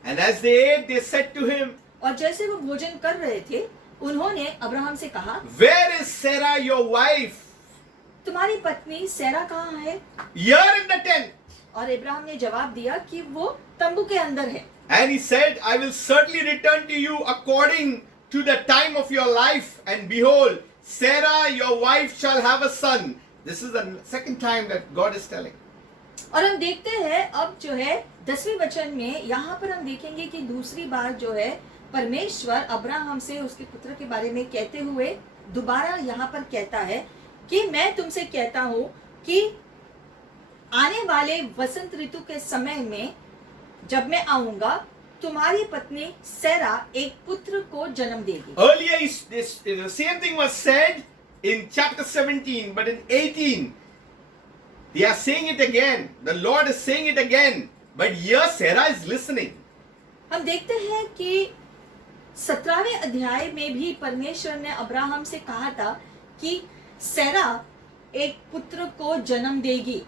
And as they ate, they said to him, और जैसे वो भोजन कर रहे थे उन्होंने अब्राहम से कहा, "Where is Sarah, your wife?" तुम्हारी पत्नी सेरा कहाँ है? "Here in the tent." और अब्राहम ने जवाब दिया कि वो तंबू के अंदर है। And he said, "I will certainly return to you according to the time of your life. And behold, Sarah, your wife, shall have a son." This is the second time that God is telling. और हम देखते हैं अब जो है 10वें वचन में यहाँ पर हम देखेंगे कि दूसरी बार जो है परमेश्वर अब्राहम से उसके पुत्र के बारे में कहते हुए दोबारा यहाँ पर कहता है कि मैं तुमसे कहता हूँ कि आने वाले वसंत ऋतु के समय में जब मैं आऊंगा तुम्हारी पत्नी सेरा एक पुत्र को जन्म देगी। Earlier, the same thing was said in chapter 17, but in 18, they are saying it again. The Lord is saying it again. But here Sarah is listening. हम देखते हैं कि 17वें अध्याय में भी परमेश्वर ने अब्राहम से कहा था कि सेरा एक पुत्र को जन्म देगी।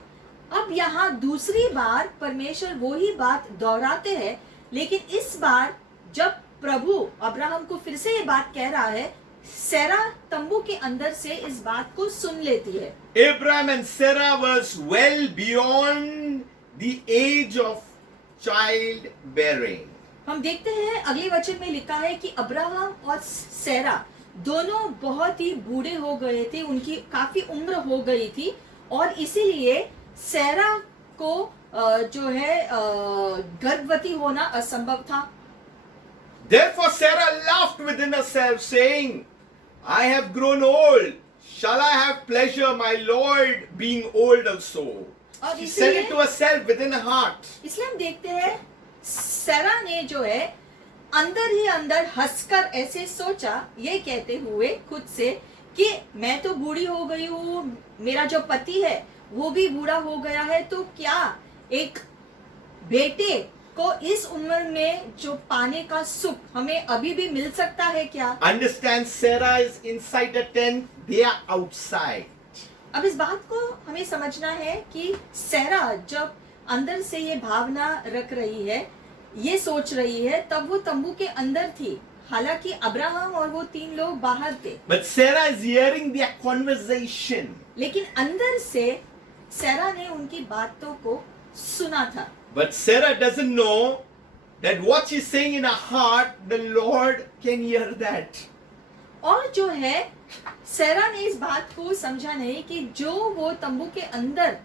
अब यहाँ दूसरी बार परमेश्वर वही बात दोहराते हैं, लेकिन इस बार जब प्रभु अब्राहम को फिर से ये बात कह रहा है, सेरा तंबू के अंदर से इस बात को सुन लेती है। Abraham and Sarah was well beyond the age of childbearing. हम देखते हैं अगले वचन में लिखा है कि अब्राहम और सेरा दोनों बहुत ही बूढ़े हो गए थे, उनकी काफी उम्र हो गई थी और इसीलिए सेरा को जो है गर्भवती होना असंभव था। Therefore Sarah laughed within herself, saying, "I have grown old. Shall I have pleasure, my Lord, being old also?" और She said इसलिए it to herself within her heart. इसलिए हम देखते हैं सेरा ने जो है अंदर ही अंदर हंसकर ऐसे सोचा, ये कहते हुए खुद से कि मैं तो बूढ़ी हो गई हूँ, मेरा जो पति है वो भी बूढ़ा हो गया है, तो क्या एक बेटे को इस उम्र में जो पाने का सुख हमें अभी भी मिल सकता है क्या? Understand, Sarah is inside the tent, they are outside. अब इस बात को हमें समझना है कि सेरा जब अंदर से ये भावना रख रही है, ये सोच रही है, तब वो तंबू के अंदर थी, हालांकि अब्राहम और वो 3 लोग बाहर थे। But Sarah is hearing their conversation. लेकिन अंदर से सेरा ने उनकी बातों को सुना था। But Sarah doesn't know that what she's saying in her heart, the Lord can hear that. और जो है सेरा ने इस बात को समझा नहीं कि जो वो तंबू के अंदर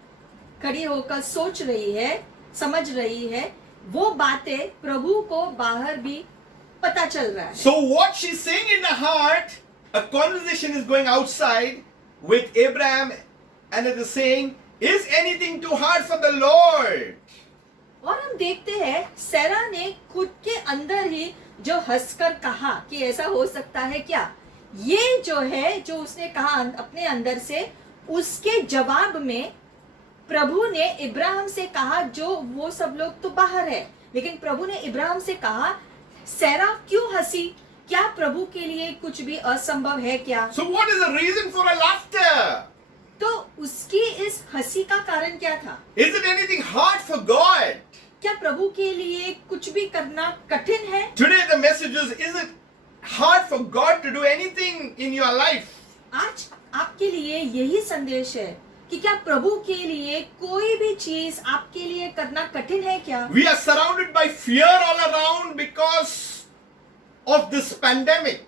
खड़ी होकर सोच रही है, समझ रही है, वो बातें प्रभु को बाहर भी पता चल रहा है। So what she's saying in her heart, a conversation is going outside with Abraham, and it is saying, "Is anything too hard for the Lord?" और हम देखते हैं सेरा ने खुद के अंदर ही जो हंसकर कहा कि ऐसा हो सकता है क्या, ये जो है जो उसने कहा अपने अंदर से, उसके जवाब में प्रभु ने इब्राहिम से कहा, जो वो सब लोग तो बाहर है, लेकिन प्रभु ने इब्राहिम से कहा, सैरा क्यों हंसी? क्या प्रभु के लिए कुछ भी असंभव है क्या? So what is the reason for her laughter? तो उसकी इस हंसी का कारण क्या था? Is it anything hard for God? क्या प्रभु के लिए कुछ भी करना कठिन है? Today the message is it hard for God to do anything in your life? आज आपके लिए यही संदेश है कि क्या प्रभु के लिए कोई भी चीज आपके लिए करना कठिन है क्या? We are surrounded by fear all around because of this pandemic.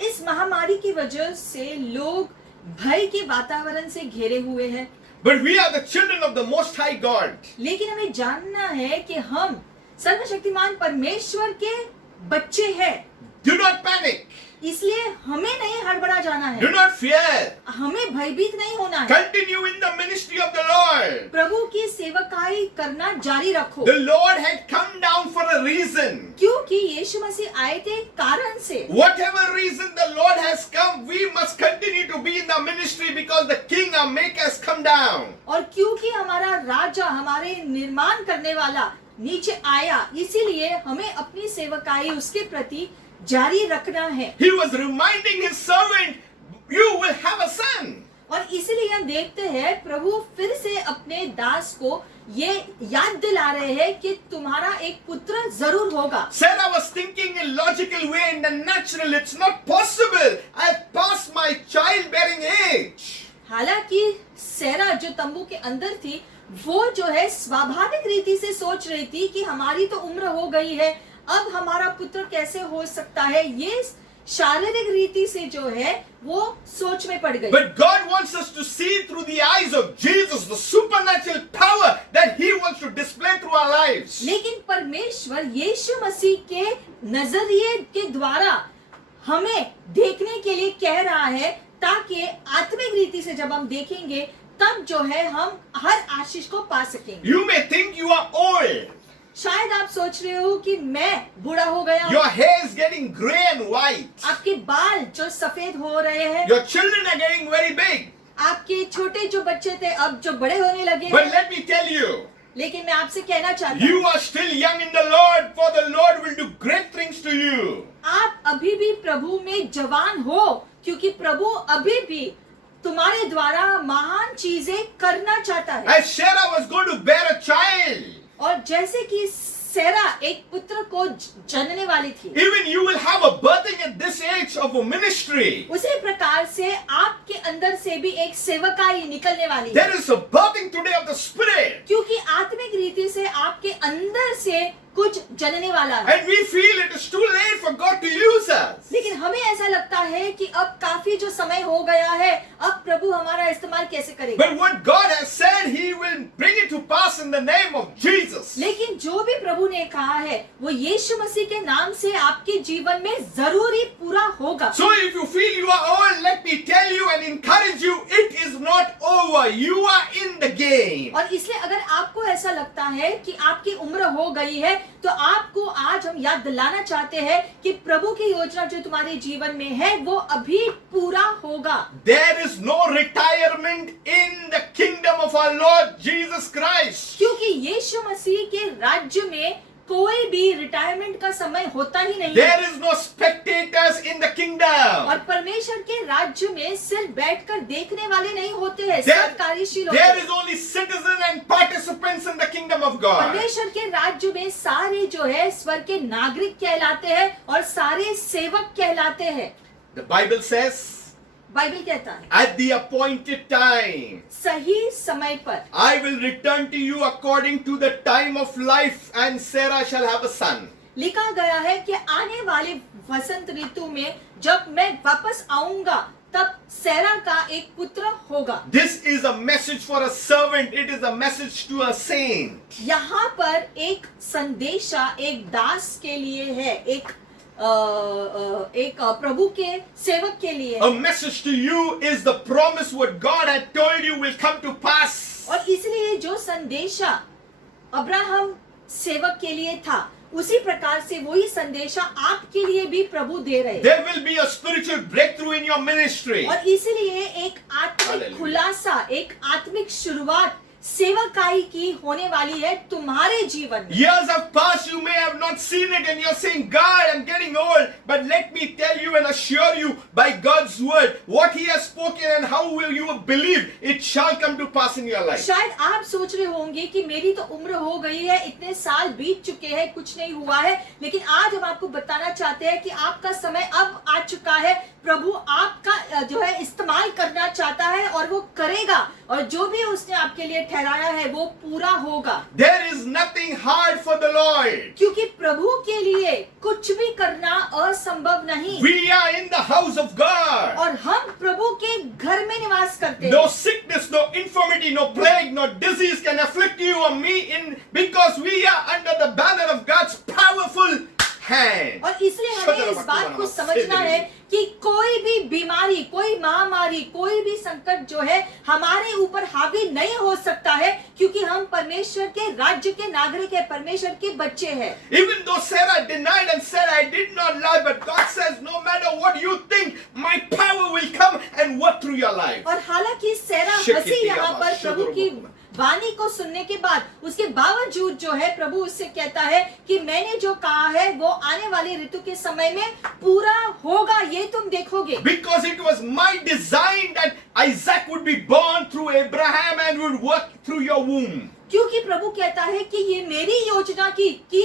इस महामारी की वजह से लोग भय के वातावरण से घेरे हुए हैं, But we are the children of the Most High God. लेकिन हमें जानना है कि हम सर्वशक्तिमान परमेश्वर के बच्चे हैं। Do not panic. इसलिए हमें नहीं हड़बड़ा जाना Do है, not fear. हमें भयभीत नहीं होना है। Continue in the ministry of the Lord. प्रभु की सेवकाई करना जारी रखो, The Lord had come down for a reason. क्योंकि यीशु मसीह आए थे कारण से। Whatever reason the Lord has come, we must continue to be in the ministry because the King, our Maker, has come down. और क्योंकि हमारा राजा, हमारे निर्माण करने वाला नीचे आया, इसीलिए हमें अपनी सेवकाई उसके प्रति जारी रखना है। He was reminding his servant, you will have a son. और इसीलिए हम देखते हैं प्रभु फिर से अपने दास को ये याद दिला रहे हैं कि तुम्हारा एक पुत्र जरूर होगा। Sarah was thinking in logical way in the natural, it's not possible. I've passed my childbearing age. हालांकि सेरा जो तंबू के अंदर थी, वो जो है स्वाभाविक रीति से सोच रही थी कि हमारी तो उम्र हो गई है, अब हमारा पुत्र कैसे हो सकता है, ये शारीरिक रीति से जो है वो सोच में पड़ गई। But God wants us to see through the eyes of Jesus, the supernatural power that He wants to display through our lives. लेकिन परमेश्वर यीशु मसीह के नजरिए के द्वारा हमें देखने के लिए कह रहा है, ताकि आत्मिक रीति से जब हम देखेंगे तब जो है हम हर आशीष को पा सकेंगे। You may think you are old. शायद आप सोच रहे हो कि मैं बूढ़ा हो गया हूँ, Your hair is getting gray and white. आपके बाल जो सफेद हो रहे हैं, Your children are getting very big. आपके छोटे जो बच्चे थे अब जो बड़े होने लगे But हैं। let me tell you, लेकिन मैं आपसे कहना चाहता हूँ, you are still young in the Lord, for the Lord will do great things to you. आप अभी भी प्रभु में जवान हो, क्योंकि प्रभु अभी भी तुम्हारे द्वारा महान चीजें करना चाहता है। As Sarah was going to bear a child, और जैसे कि सेरा एक पुत्र को जनने वाली थी, even you will have a birthing at this age of a ministry. उसी प्रकार से आपके अंदर से भी एक सेवकाई निकलने वाली है, There is a birthing today of the Spirit. क्योंकि आत्मिक रीति से आपके अंदर से कुछ जनने वाला है। And we feel it is too late for God to use us. लेकिन हमें ऐसा लगता है कि अब काफी जो समय हो गया है, अब प्रभु हमारा इस्तेमाल कैसे करेगा। But what God has said, He will bring it to pass in the name of Jesus. लेकिन जो भी प्रभु ने कहा है वो यीशु मसीह के नाम से आपके जीवन में जरूरी पूरा होगा। So if you feel you are old, let me tell you and encourage you, it is not over. You are in the game. और इसलिए अगर आपको ऐसा लगता है कि आपकी उम्र हो गई है, तो आपको आज हम याद दिलाना चाहते हैं कि प्रभु की योजना जो तुम्हारे जीवन में है वो अभी पूरा होगा। There is no retirement in the kingdom of our Lord Jesus Christ. क्योंकि यीशु मसीह के राज्य में कोई भी रिटायरमेंट का समय होता ही नहीं है। There is no spectators in the और kingdom. परमेश्वर के राज्य में सिर्फ बैठकर देखने वाले नहीं होते हैं, There, सब कार्यशील होते there हैं। is only citizens and participants in the kingdom of God. परमेश्वर के राज्य में सारे जो है स्वर्ग के नागरिक कहलाते हैं और सारे सेवक कहलाते हैं। The Bible says, बाइबल कहता है at the appointed time, सही समय पर I will return to you according to the time of life, and Sarah shall have a son. लिखा गया है कि आने वाले वसंत ऋतु में जब मैं वापस आऊंगा तब सेरा का एक पुत्र होगा। This is a message for a servant. It is a message to a saint. यहाँ पर एक संदेशा एक दास के लिए है, एक प्रभु के सेवक के लिए A है। message to you is the promise what God had told you will come to pass. और इसलिए जो संदेशा अब्राहम सेवक के लिए था, उसी प्रकार से वही संदेशा आपके लिए भी प्रभु दे रहे हैं। There will be a spiritual breakthrough in your ministry. और इसलिए एक आत्मिक Hallelujah. खुलासा, एक आत्मिक शुरुआत सेवकाई की होने वाली है तुम्हारे जीवन में। Years have passed, you may have not seen it, and you're saying, God, I'm getting old. But let me tell you and assure you by God's word, what He has spoken and how will you believe, it shall come to pass in your life. शायद आप सोच रहे होंगे कि मेरी तो उम्र हो गई है, इतने साल बीत चुके हैं, कुछ नहीं हुआ है, लेकिन आज हम आपको बताना चाहते हैं कि आपका समय अब आ चुका है। प्रभु आपका जो है इस्तेमाल करना चाहता है और वो करेगा, और जो भी उसने आपके लिए ठहराया है वो पूरा होगा। There is nothing hard for the Lord. क्योंकि प्रभु के लिए कुछ भी करना असंभव नहीं। We are in the house of God. और हम प्रभु के घर में निवास करते No हैं। sickness, no infirmity, no plague, no disease can afflict you or me because we are under the banner of God's powerful hand. और इसलिए हमें इस बात को समझना है कि कोई भी बीमारी, कोई महामारी, कोई भी संकट जो है हमारे ऊपर हावी नहीं हो सकता है, क्योंकि हम परमेश्वर के राज्य के नागरिक है, परमेश्वर के बच्चे हैं। Even though Sarah denied and said, I did not lie, but God says, no matter what you think, my power will come and work through your life. और हालांकि सैरा हंसी यहाँ पर प्रभु की वाणी को सुनने के बाद, उसके बावजूद जो है प्रभु उससे कहता है कि मैंने जो कहा है वो आने वाली ऋतु के समय में पूरा होगा, ये तुम देखोगे। Because it was my design that Isaac would be born through Abraham and would work through your womb. क्योंकि प्रभु कहता है कि ये मेरी योजना की कि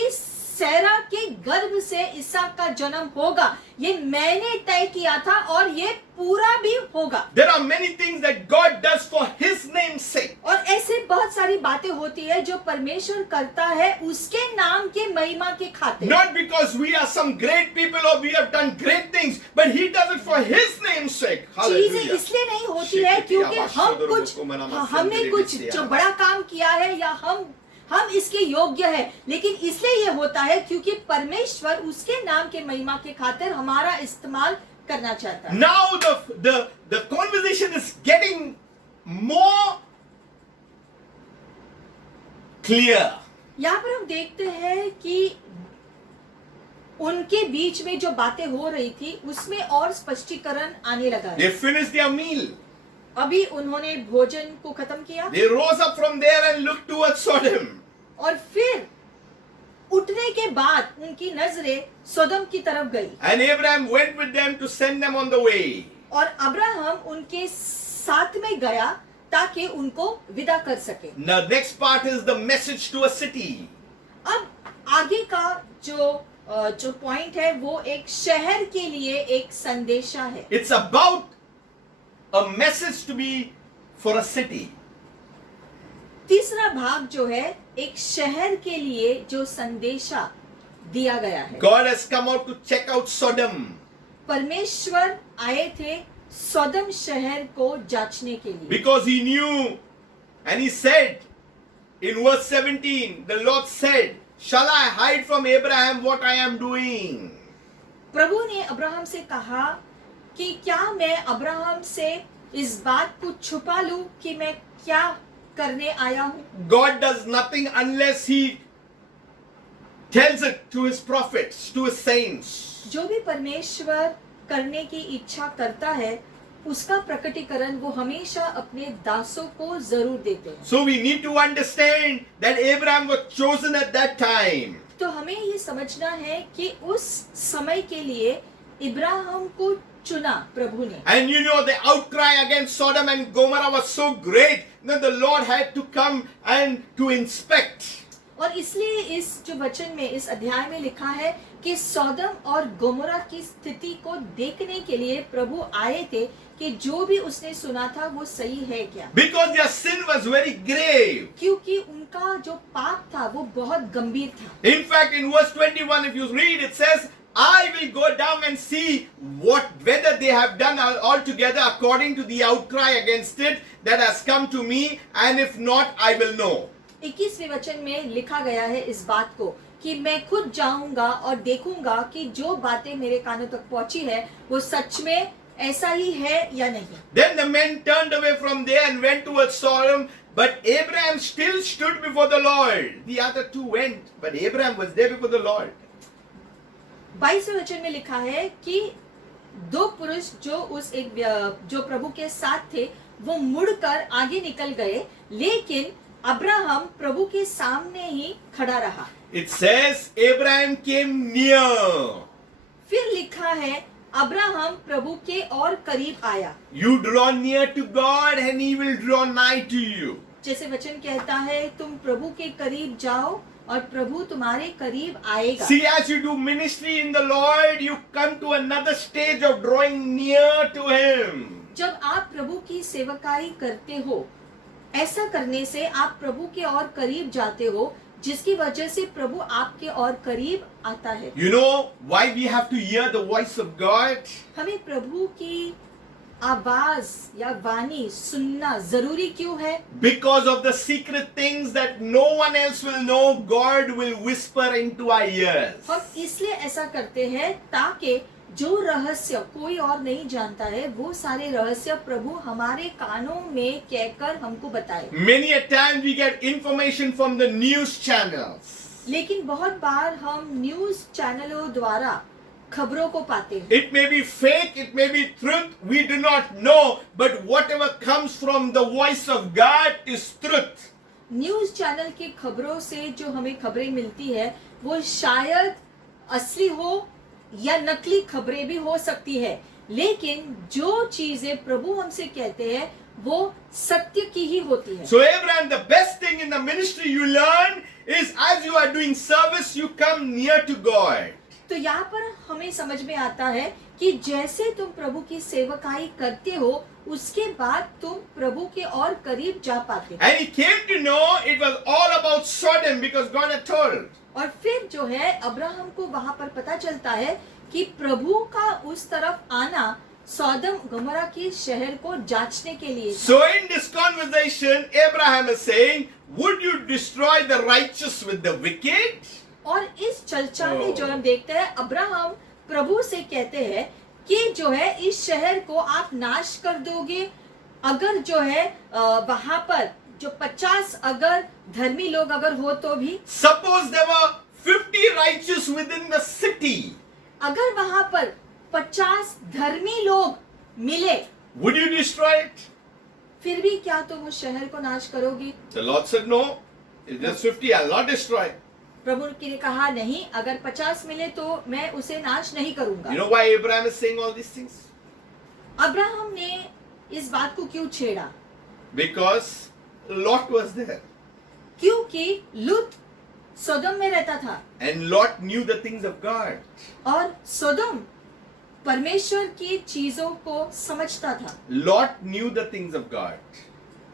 सैरा के गर्भ से इसहाक का जन्म होगा, ये मैंने तय किया था और ये पूरा भी होगा। There are many things that God does for His name's sake. और ऐसे बहुत सारी बातें होती है जो परमेश्वर करता है उसके नाम के महिमा के खातिर। Not because we are some great people or we have done great things, but He does it for His name's sake. चीजें Hallelujah. इसलिए नहीं होती है क्योंकि हमने कुछ जो बड़ा काम किया है या हम इसके योग्य है, लेकिन इसलिए ये होता है क्योंकि परमेश्वर उसके नाम के महिमा के खातिर हमारा इस्तेमाल करना चाहता है। Now the conversation is getting more clear. यहाँ पर हम देखते हैं कि उनके बीच में जो बातें हो रही थी उसमें और स्पष्टीकरण आने लगा They है। finished their meal. अभी उन्होंने भोजन को खत्म किया They rose up from there and looked towards Sodom. और फिर उठने के बाद उनकी नजरें सोदम की तरफ गई And Abraham went with them to send them on the way. और अब्राहम उनके साथ में गया ताकि उनको विदा कर सके। The next part is the message to a city. अब आगे का जो पॉइंट है वो एक शहर के लिए एक संदेशा है। It's about a message to be for a city. तीसरा भाग जो है एक शहर के लिए जो संदेशा दिया गया है। God has come out to check out Sodom. परमेश्वर आए थे सोदम शहर को जांचने के लिए, Because He knew and He said in verse 17, the Lord said, shall I hide from Abraham what I am doing? प्रभु ने अब्राहम से कहा कि क्या मैं अब्राहम से इस बात को छुपा लूं कि मैं क्या करने आया हूं। God does nothing unless He tells it to His prophets, to His saints. जो भी परमेश्वर करने की इच्छा करता है उसका प्रकटीकरण वो हमेशा अपने दासों को जरूर देते हैं। So we need to understand that Abraham was chosen at that time. तो हमें ये समझना है कि उस समय के लिए इब्राहिम को चुना प्रभु ने। And you know the outcry against Sodom and Gomorrah was so great that the Lord had to come and to inspect. और इसलिए इस जो वचन में इस अध्याय में लिखा है कि सोदम और गोमोरा की स्थिति को देखने के लिए प्रभु आए थे कि जो भी उसने सुना था वो सही है क्या। Because their sin was very grave. क्योंकि उनका जो पाप था वो बहुत गंभीर था। In fact, in verse 21, if you read, it says, I will go down and see whether they have done altogether according to the outcry against it that has come to me, and if not, I will know. 21वें वचन में लिखा गया है इस बात को कि मैं खुद जाऊंगा और देखूंगा कि जो बातें मेरे कानों तक पहुंची है वो सच में ऐसा ही है या नहीं। Then the men turned away from there and went towards Sodom, but Abraham still stood before the Lord. The other two went, but Abraham was there before the Lord. 22वें वचन में लिखा है कि दो पुरुष जो प्रभु के साथ थे वो मुड़कर आगे निकल गए, लेकिन अब्राहम प्रभु के सामने ही खड़ा रहा। It says Abraham came near. फिर लिखा है अब्राहम प्रभु के और करीब आया। You draw near to God and He will draw nigh to you. जैसे वचन कहता है तुम प्रभु के करीब जाओ और प्रभु तुम्हारे करीब आएगा। See, as you do ministry in the Lord, you come to another stage of drawing near to Him. जब आप प्रभु की सेवकाई करते हो, ऐसा करने से आप प्रभु के और करीब जाते हो, जिसकी वजह से प्रभु आपके और करीब आता है। You know why we have to hear the voice of God? हमें प्रभु की आवाज या वाणी सुनना जरूरी क्यों है? Because of the secret things that no one else will know, God will whisper into our ears. हम इसलिए ऐसा करते हैं ताकि जो रहस्य कोई और नहीं जानता है, वो सारे रहस्य प्रभु हमारे कानों में कहकर हमको बताए। Many a time we get information from the news channels. लेकिन बहुत बार हम न्यूज चैनलों द्वारा खबरों को पाते हैं। It may be fake, it may be truth, we do not know, but whatever comes from the voice of God is truth. News channel की खबरों से जो हमें खबरें मिलती है, वो शायद असली हो या नकली खबरें भी हो सकती है, लेकिन जो चीजें प्रभु हमसे कहते हैं वो सत्य की ही होती है। So Abraham, the best thing in the ministry you learn is as you are doing service, you come near to God. तो यहाँ पर हमें समझ में आता है कि जैसे तुम प्रभु की सेवकाई करते हो, उसके बाद तुम प्रभु के और करीब जा पाते हो। And he came to know it was all about Sodom because God had told. और फिर जो है अब्राहम को वहां पर पता चलता है कि प्रभु का उस तरफ आना सौदम गमोरा की शहर को जांचने के लिए। So in this conversation, Abraham is saying, would you destroy the righteous with the wicked? और इस चर्चा में जो हम देखते हैं, अब्राहम प्रभु से कहते हैं कि जो है इस शहर को आप नाश कर दोगे अगर जो है वहां पर जो 50 अगर धर्मी लोग अगर हो तो भी। Suppose there were 50 righteous within the city. अगर वहां पर 50 धर्मी लोग मिले, Would you destroy it? फिर भी क्या तुम उस शहर को नाश करोगी? The Lord said, no, it's just 50, I'll not destroy it. प्रभु ने कहा नहीं, अगर 50 मिले तो मैं उसे नाश नहीं करूंगा। You know why Abraham is saying all these things? Abraham ने इस बात को क्यों छेड़ा? Because Lot was there. क्योंकि लूत सोदम में रहता था And Lot knew the things of God. और सोदम परमेश्वर की चीजों को समझता था। Lot knew the things of God.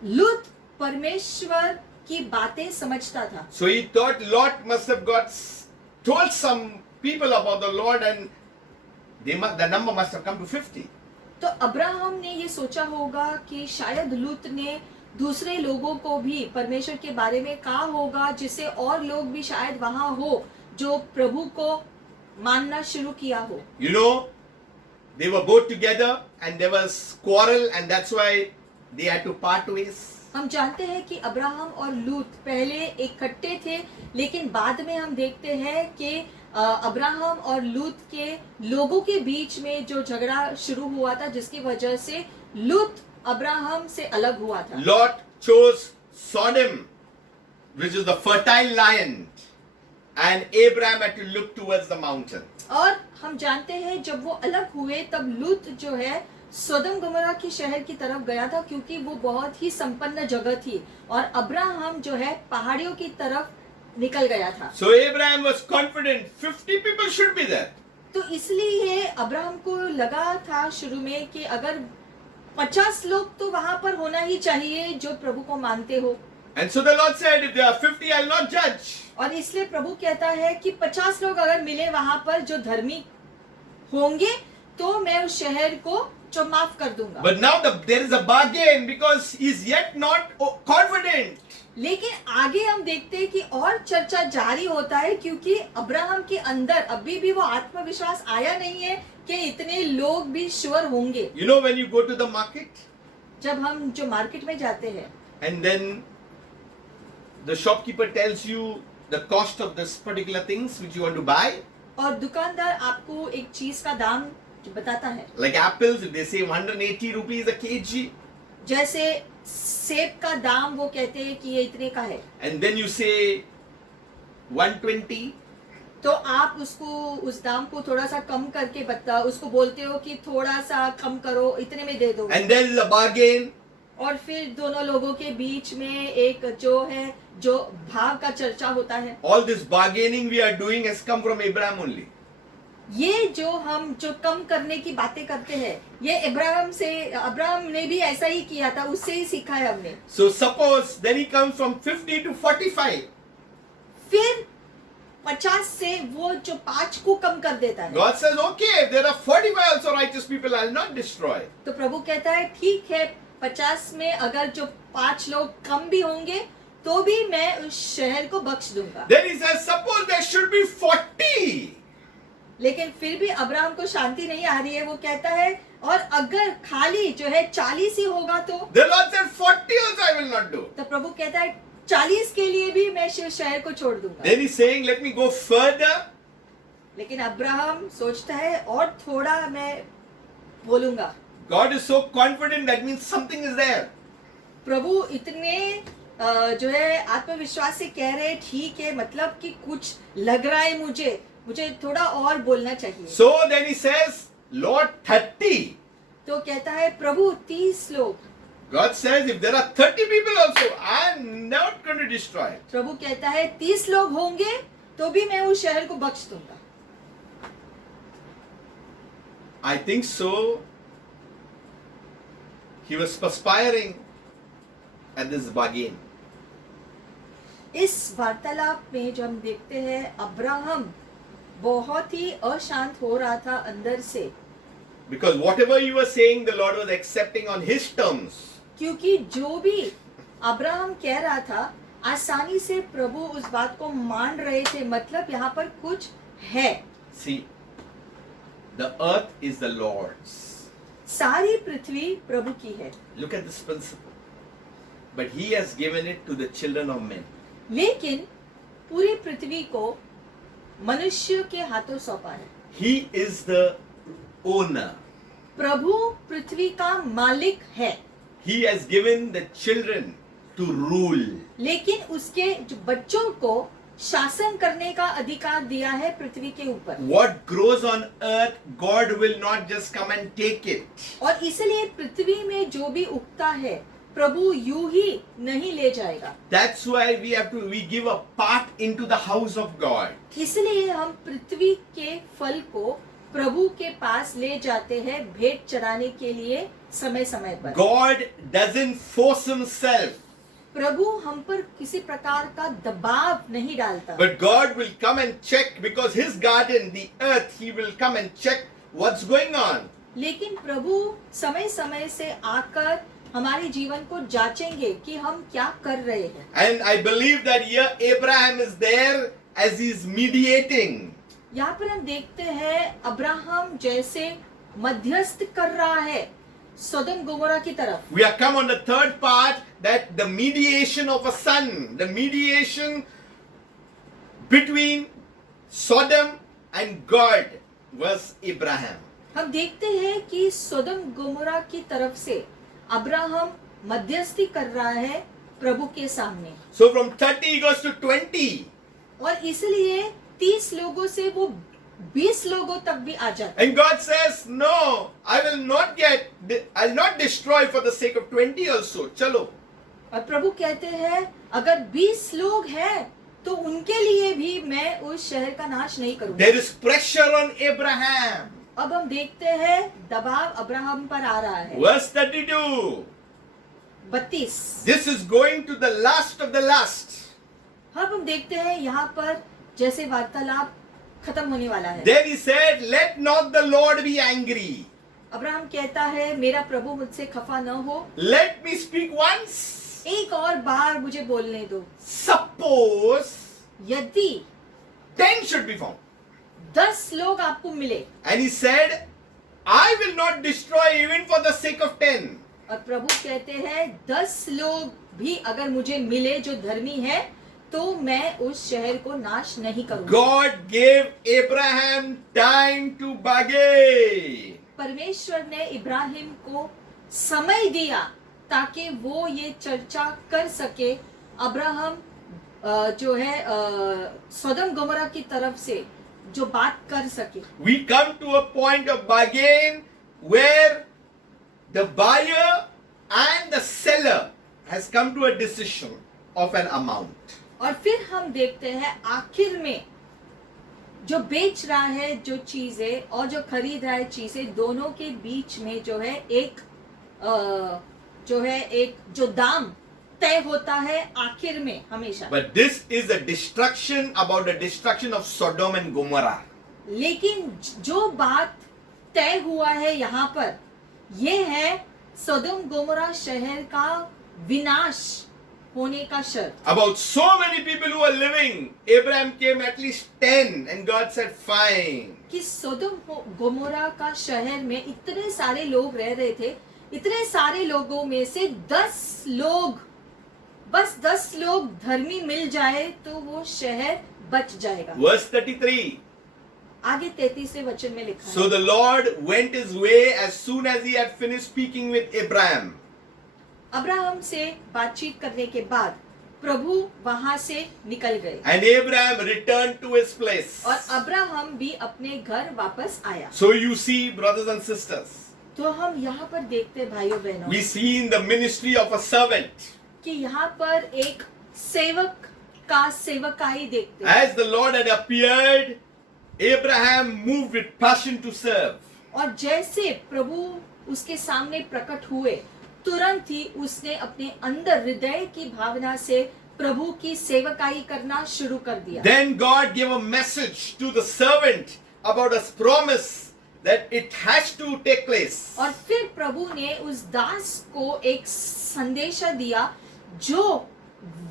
लूत परमेश्वर की बातें समझता था। So he thought Lot must have told some people about the Lord and the number must have come to 50. तो अब्राहम ने ये सोचा होगा कि शायद लूत ने दूसरे लोगों को भी परमेश्वर के बारे में कहा होगा, जिससे और लोग भी शायद वहां हो जो प्रभु को मानना शुरू किया हो। You know, they were both together and there was quarrel and that's why they had to part ways. हम जानते हैं कि अब्राहम और लूत पहले इकट्ठे थे, लेकिन बाद में हम देखते हैं कि अब्राहम और लूत के लोगों के बीच में जो झगड़ा शुरू हुआ था, जिसकी वजह से लूत अब्राहम से अलग हुआ था। Lot chose Sodom, which is the fertile land, and Abraham had to look towards the mountain. और हम जानते हैं जब वो अलग हुए तब लूत जो है सोदम गमोरा की शहर की तरफ गया था, क्योंकि वो बहुत ही संपन्न जगह थी, और अब्राहम जो है पहाड़ियों की तरफ निकल गया था। So Abraham was confident 50 people should be there. तो इसलिए अब्राहम को लगा था शुरू में कि अगर 50 लोग तो वहां पर होना ही चाहिए जो प्रभु को मानते हो। And so the Lord said, if there are 50, I'll not judge. और इसलिए प्रभु कहता है कि 50 लोग अगर मिले वहां पर जो धर्मी होंगे तो मैं उस शहर को माफ कर दूंगा। But now there is a bargain because he's yet not confident. लेकिन आगे हम देखते हैं कि और चर्चा जारी होता है, क्योंकि अब्राहम के अंदर अभी भी वो आत्मविश्वास आया नहीं है कि इतने लोग भी श्योर होंगे। You know when you go to the market, जब हम जो मार्केट में जाते हैं and then the shopkeeper tells you the cost of this particular things which you want to buy. और दुकानदार आपको एक चीज का दाम बताता है। Like apples, if they say 180 rupees a kg. जैसे सेब का दाम वो कहते हैं कि ये इतने का है, and then you say 120, तो आप उसको उस दाम को थोड़ा सा कम करके उसको बोलते हो कि थोड़ा सा कम करो, इतने में दे दो, and there is a bargain, और फिर दोनों लोगों के बीच में एक जो भाव का चर्चा होता है। all this bargaining we are doing has come from Abraham only. ये जो कम करने की बातें करते हैं, ये अब्राहम ने भी ऐसा ही किया था, उससे ही सीखा है हमने। So suppose then he comes from 50 to 45. फिर 50 से वो जो 5 को कम कर देता है। God says, okay, if there are 45 also righteous people, I'll not destroy. तो प्रभु कहता है ठीक है, 50 में अगर जो 5 लोग कम भी होंगे तो भी मैं उस शहर को बख्श दूंगा। Then he says, suppose there should be 40. लेकिन फिर भी अब्राहम को शांति नहीं आ रही है, वो कहता है और अगर खाली जो है 40 ही होगा तो। The Lord said, 40 also I will not do. तो प्रभु कहता है 40 के लिए भी मैं शहर को छोड़ दूंगा। Then he's saying, let me go further. लेकिन अब्राहम सोचता है और थोड़ा मैं बोलूंगा। God is so confident, that means something is there. प्रभु इतने जो है आत्मविश्वास से कह रहे ठीक है, मतलब कि कुछ लग रहा है मुझे थोड़ा और बोलना चाहिए। So then he says, Lord, 30. तो कहता है प्रभु 30 लोग। God says, if there are 30 people also, I'm not going to destroy it. प्रभु कहता है 30 लोग होंगे तो भी मैं उस शहर को बख्श दूंगा। I think so. He was perspiring at this bargain. इस वार्तालाप में जो हम देखते हैं अब्राहम बहुत ही अशांत हो रहा था अंदर से, Because whatever he was saying, the Lord was accepting on his terms. क्योंकि जो भी अब्राहम कह रहा था आसानी से प्रभु उस बात को मान रहे थे, मतलब यहाँ पर कुछ है। See, the earth is the Lord's. सारी पृथ्वी प्रभु की है, Look at this principle. But he has given it to the children of men. लेकिन पूरी पृथ्वी को मनुष्य के हाथों सौंपा है। He is the owner. प्रभु पृथ्वी का मालिक है, He has given the children to rule. लेकिन उसके जो बच्चों को शासन करने का अधिकार दिया है पृथ्वी के ऊपर। What grows on earth, God will not just come and take it. और इसलिए पृथ्वी में जो भी उगता है प्रभु यूं ही नहीं ले जाएगा। That's why we give a part into the house of God. इसलिए हम पृथ्वी के फल को प्रभु के पास ले जाते हैं भेंट चढ़ाने के लिए समय समय पर। God doesn't force himself, प्रभु हम पर किसी प्रकार का दबाव नहीं डालता, but God will come and check, because his garden, the earth, he will come and check what's going on. लेकिन प्रभु समय समय से आकर हमारे जीवन को जांचेंगे कि हम क्या कर रहे हैं। And I believe that here Abraham is there as he's mediating. यहाँ पर हम देखते हैं अब्राहम जैसे मध्यस्थ कर रहा है सोदम गोमोरा की तरफ। We are come on the third part, that the mediation of a son, the mediation between Sodom and God was Abraham. हम देखते हैं कि सोदम गोमोरा की तरफ से अब्राहम मध्यस्थी कर रहा है प्रभु के सामने। So from 30 he goes to 20. और इसलिए 30 लोगों से वो 20 लोगों तक भी आ जाता है। And God says, no, I'll not destroy for the sake of 20 also. चलो. और प्रभु कहते हैं अगर 20 लोग हैं तो उनके लिए भी मैं उस शहर का नाश नहीं करूंगा। There is pressure on Abraham. अब हम देखते हैं दबाव अब्राहम पर आ रहा है। Verse 32. 32। This is going to the last of the last. अब हम देखते हैं यहाँ पर जैसे वार्तालाप खत्म होने वाला है। Then he said, let not the Lord be angry. Abraham कहता है मेरा प्रभु मुझसे खफा न हो, Let me speak once. एक और बार मुझे बोलने दो। Suppose यदि 10 should be found. 10 लोग आपको मिले, And he said, I will not destroy even for the sake of 10. और प्रभु कहते हैं 10 लोग भी अगर मुझे मिले जो धर्मी है तो मैं उस शहर को नाश नहीं करूंगा। God gave Abraham time to bargain. परमेश्वर ने इब्राहिम को समय दिया ताकि वो ये चर्चा कर सके। अब्राहम जो है सदोम गोमोरा की तरफ से जो बात कर सके। We come to a point of bargain where the buyer and the seller has come to a decision of an amount. और फिर हम देखते हैं आखिर में जो बेच रहा है जो चीजें और जो खरीद रहा है चीजें, दोनों के बीच में जो है एक जो दाम तय होता है आखिर में हमेशा। But this is a destruction about the destruction of Sodom and Gomorrah. लेकिन जो बात तय हुआ है यहाँ पर, ये है सदोम गोमोरा शहर का विनाश होने का शर्त। About so many people who are living, Abraham came at least 10 and God said fine. कि सदोम गोमोरा का शहर में इतने सारे लोग रह रहे थे, इतने सारे लोगों में से 10 लोग, बस 10 लोग धर्मी मिल जाए तो वो शहर बच जाएगा। Verse 33. आगे 33वें वचन में लिखा So है, the Lord went his way as soon as he had finished speaking with Abraham. Abraham से बातचीत करने के बाद प्रभु वहां से निकल गए And Abraham returned to his place. और अब्राहम भी अपने घर वापस आया। So you see, brothers and sisters, तो हम यहाँ पर देखते हैं भाइयों बहनों we see in the ministry of a servant. कि यहाँ पर एक सेवक का सेवकाई देखते हैं। As the Lord had appeared, Abraham moved with passion to serve. और जैसे प्रभु उसके सामने प्रकट हुए, तुरंत ही उसने अपने अंदर हृदय की भावना से प्रभु की सेवकाई करना शुरू कर दिया। Then God gave a message to the servant about a promise that it has to take place. और फिर प्रभु ने उस दास को एक संदेशा दिया, जो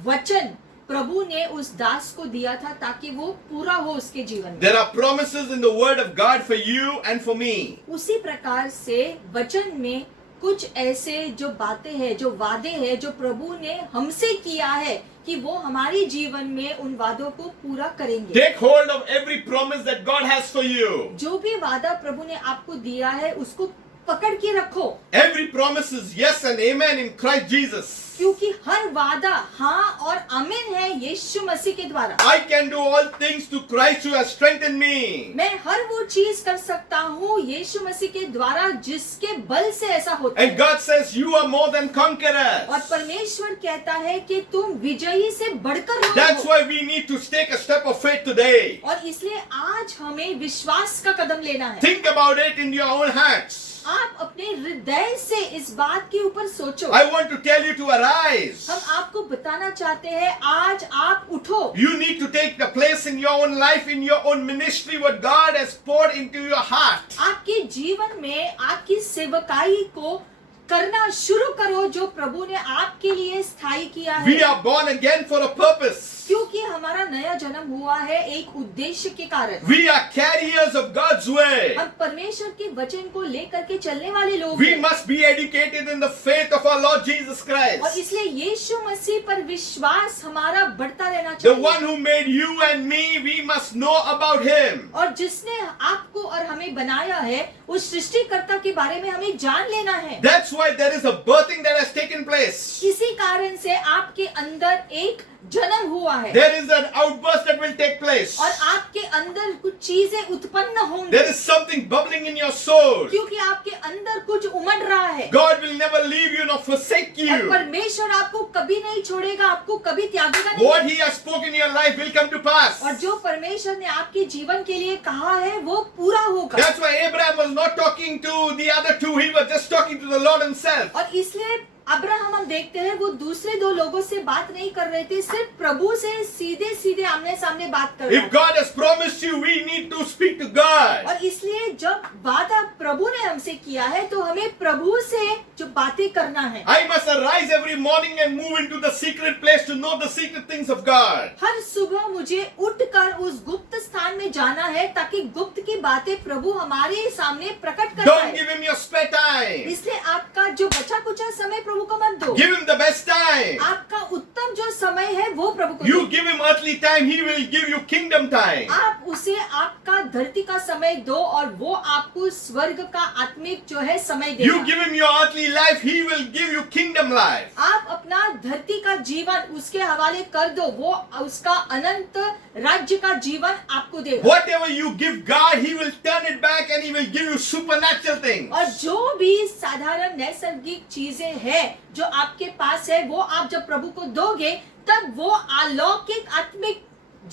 वचन प्रभु ने उस दास को दिया था ताकि वो पूरा हो उसके जीवन में। There are promises in the word of God for you and for me. उसी प्रकार से वचन में कुछ ऐसे जो बातें हैं, जो वादे हैं, जो प्रभु ने हमसे किया है कि वो हमारे जीवन में उन वादों को पूरा करेंगे। Take hold of every promise that God has for you. जो भी वादा प्रभु ने आपको दिया है उसको पकड़ के रखो, Every promise is yes and amen in Christ Jesus. क्योंकि हर वादा हाँ और आमीन है यीशु मसीह के द्वारा। I can do all things to Christ who has strengthened me. मैं हर वो चीज कर सकता हूँ यीशु मसीह के द्वारा जिसके बल से ऐसा होता And है। God says you are more than conquerors. और परमेश्वर कहता है कि तुम विजयी से बढ़कर लोग That's हो। why we need to take a step of faith today. और इसलिए आज हमें विश्वास का कदम लेना है। Think about it in your own hearts. आप अपने हृदय से इस बात के ऊपर सोचो। I want to tell you to arise. हम आपको बताना चाहते हैं, आज आप उठो। You need to take the place in your own life, in your own ministry, what God has poured into your heart. आपके जीवन में आपकी सेवकाई को करना शुरू करो जो प्रभु ने आपके लिए स्थायी किया We है, are born again for a purpose. क्योंकि हमारा नया जन्म हुआ है एक उद्देश्य के कारण। We are carriers of God's way. हम परमेश्वर के वचन को लेकर के चलने वाले लोग We हैं। must be educated in the faith of our Lord Jesus और Christ. इसलिए यीशु मसीह पर विश्वास हमारा बढ़ता रहना The चाहिए। one who made you and me, we must know about him. और जिसने आपको और हमें बनाया है, उस सृष्टिकर्ता के बारे में हमें जान लेना है। That's why there is a birthing that has taken place. इसी कारण से आपके अंदर एक जन्म हुआ है There is an outburst that will take place. और आपके अंदर कुछ चीजें उत्पन्न होंगी, There is something bubbling in your soul. क्योंकि आपके अंदर कुछ उमड़ रहा है। God will never leave you nor forsake और you. परमेश्वर आपको कभी नहीं छोड़ेगा, आपको कभी त्यागेगा नहीं। What He has spoken in your life will come to pass. और जो परमेश्वर ने आपके जीवन के लिए कहा है वो पूरा होगा। That's why Abraham was not talking to the other two. He was just talking to the Lord Himself. और इसलिए अब्राहम हम देखते हैं वो दूसरे दो लोगों से बात नहीं कर रहे थे, सिर्फ प्रभु से सीधे सीधे आमने सामने बात कर रहे If थे। God has promised you, we need to speak to God. और इसलिए जब वादा प्रभु ने हमसे किया है तो हमें प्रभु से जो बातें करना है। I must arise every morning and move into the secret place to know the secret things of God. हर सुबह मुझे उठकर उस गुप्त स्थान में जाना है ताकि गुप्त की बातें प्रभु हमारे सामने प्रकट कर Don't पाए। give Him your spare time. इसलिए आपका जो बचा कुचा समय प्रभु को मत दो। Give Him the best time. आपका उत्तम जो समय है वो प्रभु को You दो। give him earthly time, he will give you kingdom time. आप उसे आपका धरती का समय दो और वो आपको स्वर्ग का आत्मिक जो है समय You देगा। give him your earthly life, he will give you kingdom life. आप अपना धरती का जीवन उसके हवाले कर दो, वो उसका अनंत राज्य का जीवन आपको देगा। Whatever you give God, he will turn it back and he will give you supernatural things. और जो भी साधारण नैसर्गिक चीजें हैं जो आपके पास है, वो आप जब प्रभु को दोगे तब वो अलौकिक आत्मिक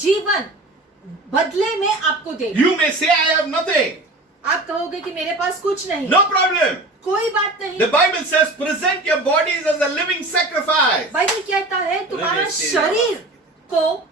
जीवन बदले में आपको देगा। You may say, I have nothing. आप कहोगे कि मेरे पास कुछ नहीं। No problem. कोई बात नहीं। The Bible says, present your bodies as a living sacrifice. Bible कहता है तुम्हारा Release it. शरीर को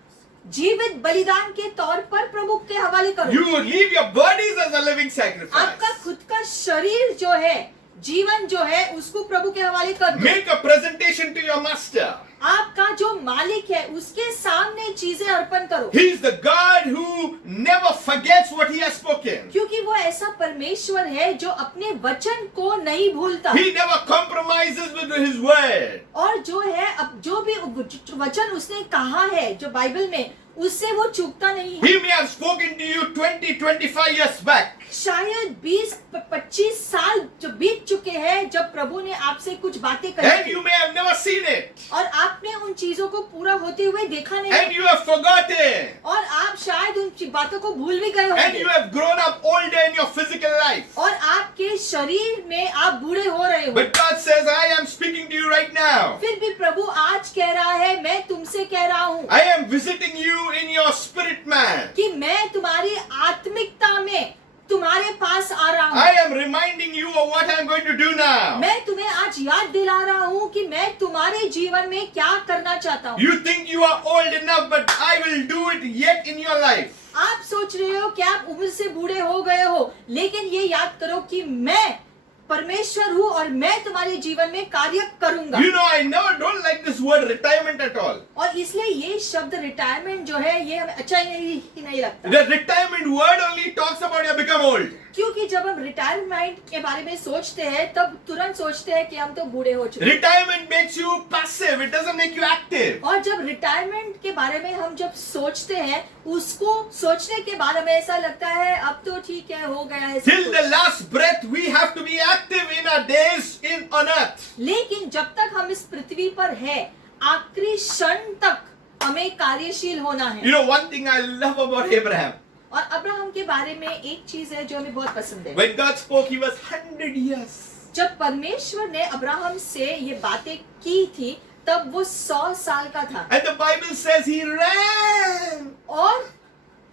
जीवित बलिदान के तौर पर प्रभु के हवाले करो। You leave your bodies as a living sacrifice. आपका खुद का शरीर जो है, जीवन जो है, उसको प्रभु के हवाले कर दो। Make a presentation to your master. आपका जो मालिक है उसके सामने चीजें अर्पण करो, He is the God who never forgets what he has spoken. क्योंकि वो ऐसा परमेश्वर है जो अपने वचन को नहीं भूलता। He never compromises with his word. और जो है अब जो भी वचन उसने कहा है जो बाइबल में, उससे वो चूकता नहीं है। He may have spoken to you 20-25 years back. शायद 20-25 साल जो बीत चुके हैं जब प्रभु ने आपसे कुछ बातें And कही you may have never seen it. और आपने उन चीजों को पूरा होते हुए देखा नहीं, And you have forgotten. और आप शायद उन बातों को भूल भी गए And होंगे, you have grown up older in your physical life. और आपके शरीर में आप बूढ़े हो रहे हो। But God says, I am speaking to you right now. फिर भी प्रभु आज कह रहा है, मैं तुमसे कह रहा हूँ I am visiting you in your spirit man. कि मैं तुम्हारी आत्मिकता में तुम्हारे पास आ रहा हूँ। I am reminding you of what I am going to do now. मैं तुम्हें आज याद दिला रहा हूँ कि मैं तुम्हारे जीवन में क्या करना चाहता हूँ। You think you are old enough, but I will do it yet in your life. आप सोच रहे हो कि आप उम्र से बूढ़े हो गए हो, लेकिन ये याद करो कि मैं परमेश्वर हूँ और मैं तुम्हारे जीवन में कार्य करूंगा। You know, I never don't like this word retirement at all. और इसलिए ये शब्द रिटायरमेंट जो है ये हमें अच्छा ही नहीं लगता, The retirement word only talks about you become old. क्योंकि जब हम रिटायरमेंट के बारे में सोचते हैं तब तुरंत सोचते हैं कि हम तो बूढ़े हो चुके हैं। Retirement makes you passive. It doesn't make you active. और जब रिटायरमेंट के बारे में हम जब सोचते हैं, उसको सोचने के बाद हमें ऐसा लगता है अब तो ठीक है, हो गया है सब Till the कुछ। last breath, we have to be active in our days on earth. लेकिन जब तक हम इस पृथ्वी पर है, आखिरी क्षण तक हमें कार्यशील होना है। You know, one thing I love about Abraham. और अब्राहम के बारे में एक चीज है जो हमें बहुत पसंद है। When God spoke, he was 100 years. जब परमेश्वर ने अब्राहम से ये बातें की थी तब वो 100 साल का था, And the Bible says he ran. और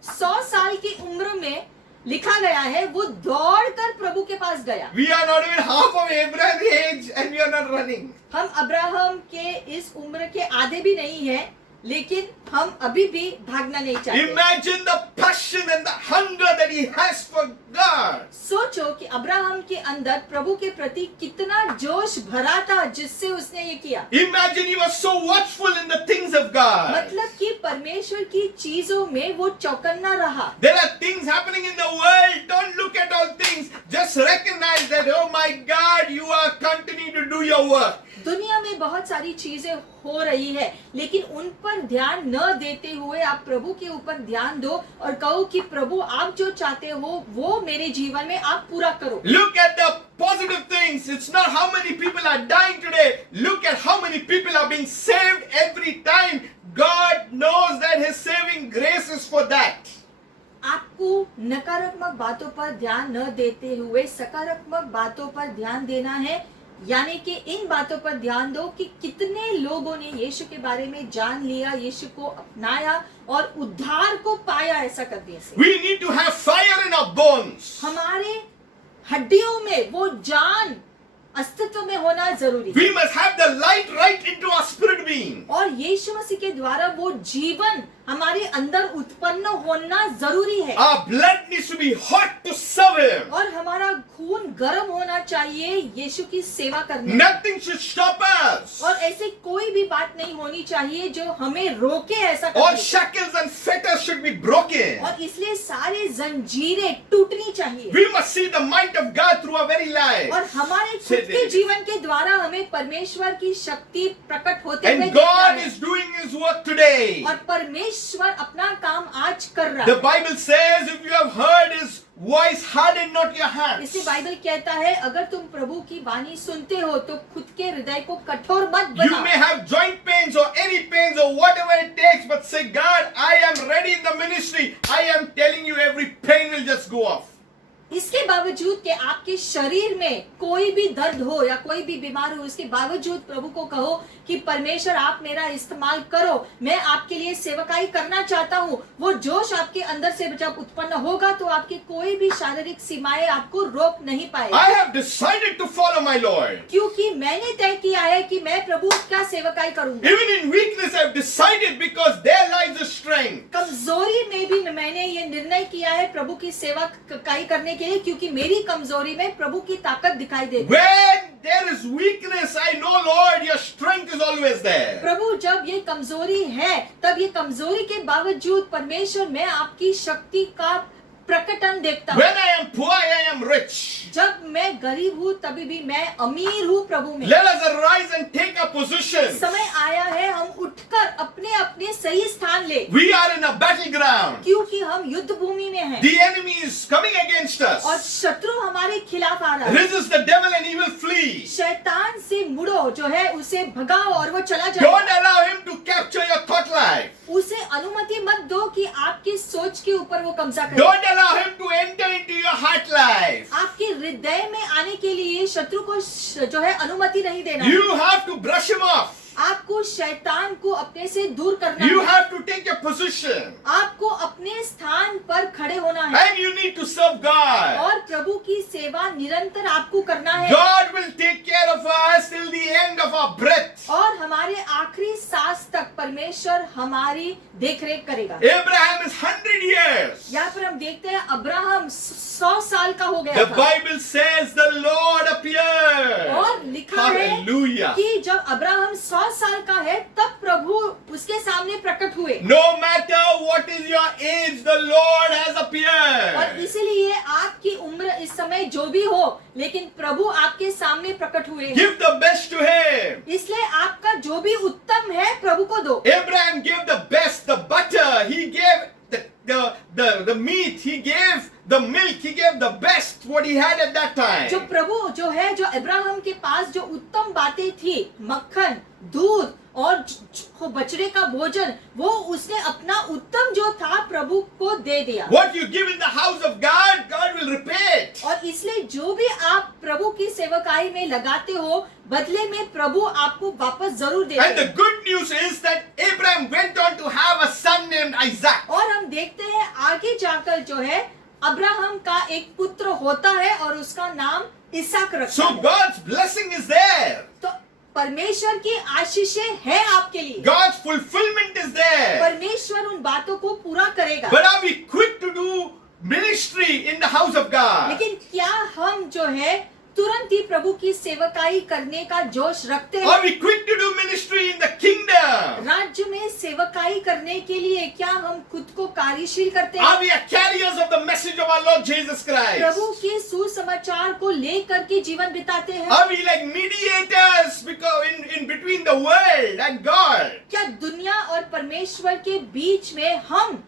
100 साल की उम्र में लिखा गया है वो दौड़कर प्रभु के पास गया। We are not even half of Abraham's age and we are not running. हम अब्राहम के इस उम्र के आधे भी नहीं है, लेकिन हम अभी भी भागना नहीं चाहते। Imagine the passion and the hunger that he has for God. सोचो कि अब्राहम के अंदर प्रभु के प्रति कितना जोश भरा था जिससे उसने ये किया। Imagine he was so watchful in the things of God. मतलब कि परमेश्वर की चीजों में वो चौकन्ना रहा। There are things happening in the world. Don't look at all things. Just recognize that, oh my God, you are continuing to do your work. दुनिया में बहुत सारी चीजें हो रही है, लेकिन उन पर ध्यान न देते हुए आप प्रभु के ऊपर ध्यान दो और कहो कि प्रभु आप जो चाहते हो वो मेरे जीवन में आप पूरा करो। Look at the positive things. It's not how many people are dying today. Look at how many people are being saved every time. God knows that his saving grace is for that. आपको नकारात्मक बातों पर ध्यान न देते हुए सकारात्मक बातों पर ध्यान देना है, यानी कि इन बातों पर ध्यान दो कि कितने लोगों ने यीशु के बारे में जान लिया, यीशु को अपनाया और उद्धार को पाया। ऐसा करने से We need to have fire in our bones. हमारे हड्डियों में वो जान अस्तित्व में होना जरूरी है। We must have the light right into our spirit being. और यीशु मसीह के द्वारा वो जीवन हमारे अंदर उत्पन्न होना जरूरी है। Our blood needs to be hot to serve him. और हमारा खून गर्म होना चाहिए यीशु की सेवा करने में। Nothing should stop us. और ऐसी कोई भी बात नहीं होनी चाहिए जो हमें रोके ऐसा All करने से। shackles and fetters should be broken. और इसलिए सारे जंजीरें टूटनी चाहिए। We must see the might of God through our very life. और हमारे say खुद के this. जीवन के द्वारा हमें परमेश्वर की शक्ति प्रकट होते हुए And देखना God है। is doing His work today. और परमेश्वर अपना काम आज कर रहा The है। Bible says, if you have heard His voice, harden not your hearts. इसलिए बाइबल कहता है अगर तुम प्रभु की वाणी सुनते हो तो खुद के हृदय को कठोर मत You बनाओ। may have joint pains or any pains or whatever it takes, but say, God, I am ready in the ministry. I am telling you, every pain will just go off. इसके बावजूद कि आपके शरीर में कोई भी दर्द हो या कोई भी बीमार हो, इसके बावजूद प्रभु को कहो कि परमेश्वर आप मेरा इस्तेमाल करो, मैं आपके लिए सेवकाई करना चाहता हूँ। वो जोश आपके अंदर से जब उत्पन्न होगा तो आपकी कोई भी शारीरिक सीमाएं आपको रोक नहीं पाएगी। I have decided to follow my Lord. क्योंकि मैंने तय किया है कि मैं प्रभु का सेवकाई करूंगा। Even in weakness, I have decided because there lies the strength. कमजोरी में भी मैंने ये निर्णय किया है प्रभु की सेवकाई करने के लिए, क्योंकि मेरी कमजोरी में प्रभु की ताकत दिखाई देती है। When there is weakness, I know, Lord, your strength is always there. प्रभु जब ये कमजोरी है तब ये कमजोरी के बावजूद परमेश्वर मैं आपकी शक्ति का प्रकटन देखता हूँ। When I am poor, I am rich. जब मैं गरीब हूँ तभी भी मैं अमीर हूँ प्रभु में। Let us arise and take our position. समय आया है हम उठकर अपने अपने सही स्थान ले, We are in a battleground. क्योंकि हम युद्ध भूमि में हैं The enemy is coming against और us. शत्रु हमारे खिलाफ आ रहा है। Resist the devil and he will flee. शैतान से मुड़ो, जो है उसे भगाओ और वो चला जाए। Don't allow him to capture your thought life. उसे अनुमति मत दो कि आपकी सोच के ऊपर वो कब्जा करे। Don't allow him to enter into your heart life. आपके हृदय में आने के लिए शत्रु को जो है अनुमति नहीं देना। You have to brush him off. आपको शैतान को अपने से दूर करना You है। have to take your position. आपको अपने स्थान पर खड़े होना है And you need to serve God. और प्रभु की सेवा निरंतर आपको करना है। God will take care of us till the end of our breath. और हमारे आखिरी सांस तक परमेश्वर हमारी देखरेख करेगा। Abraham is 100 years. यहाँ पर हम देखते हैं अब्राहम 100 साल का हो गया The था Bible says the Lord appeared. और लिखा है Hallelujah. कि जब अब्राहम 100 साल का है तब प्रभु उसके सामने प्रकट हुए। No matter what is your age, the Lord has और appeared. इसीलिए आपकी उम्र इस समय जो भी हो, लेकिन प्रभु आपके सामने प्रकट हुए। Give the best to him. इसलिए आपका जो भी उत्तम है प्रभु को दो। Abraham gave the best, the butter, he gave the meat, he gave the milk, he gave the best what he had at that time. जो प्रभु जो है, जो अब्राहम के पास जो उत्तम बातें थी, मक्खन, दूध और बछड़े का भोजन, वो उसने अपना उत्तम जो था प्रभु को दे दिया। What you give in the house of God, God will repay it. और इसलिए जो भी आप प्रभु की सेवकाई में लगाते हो, बदले में प्रभु आपको वापस जरूर देते And the हैं। good news is that Abraham went on to have a son named Isaac. और हम देखते हैं आगे जाकर जो है अब्राहम का एक पुत्र होता है और उसका नाम इसहाक रखा So है। God's blessing is there. तो परमेश्वर की आशीषें हैं आपके लिए। God's fulfillment is there. परमेश्वर उन बातों को पूरा करेगा। But are we quick to do ministry in the house of God? लेकिन क्या हम जो है तुरंत ही प्रभु की सेवकाई करने का जोश रखते Are हैं? we quick to do ministry in the kingdom? राज्य में सेवकाई करने के लिए क्या हम खुद को कार्यशील करते Are हैं? we carriers of the message of our Lord Jesus Christ? प्रभु के सुसमाचार को लेकर के जीवन बिताते हैं? Are we like mediators because in between the world and God? क्या दुनिया और परमेश्वर के बीच में हम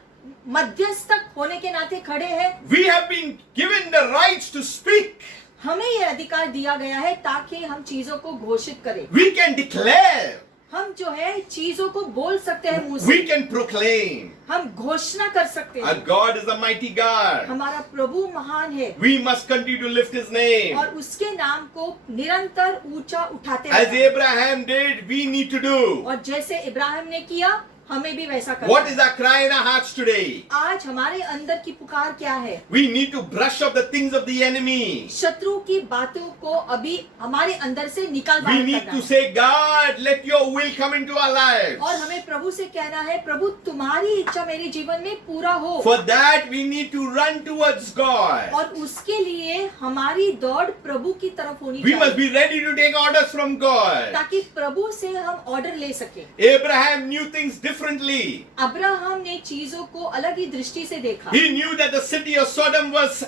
मध्यस्थक होने के नाते खड़े हैं? We have been given the rights to speak. हमें यह अधिकार दिया गया है ताकि हम चीजों को घोषित करें। We can declare. हम जो है चीजों को बोल सकते हैं मुंह We से, can proclaim. हम घोषणा कर सकते Our हैं। God is a mighty God. हमारा प्रभु महान है We must continue to lift His name. और उसके नाम को निरंतर ऊंचा उठाते As रहना। Abraham did, we need to do. और जैसे इब्राहिम ने किया, हमें भी वैसा What करना। is our cry in our hearts today? आज हमारे अंदर की पुकार क्या है? We need to brush off the things of the enemy. शत्रु की बातों को अभी हमारे अंदर से निकाल We बाहर need करना to है। say, God, let your will come into our lives. और हमें प्रभु से कहना है, प्रभु तुम्हारी इच्छा मेरे जीवन में पूरा हो। For that, we need to run towards God. और उसके लिए हमारी दौड़ प्रभु की तरफ होनी We must चाहिए, be ready to take orders from God. ताकि प्रभु से हम ऑर्डर ले सके। Abraham knew things differently differently. Abraham ने चीजों को अलग ही दृष्टि से देखा। He knew that the city of Sodom was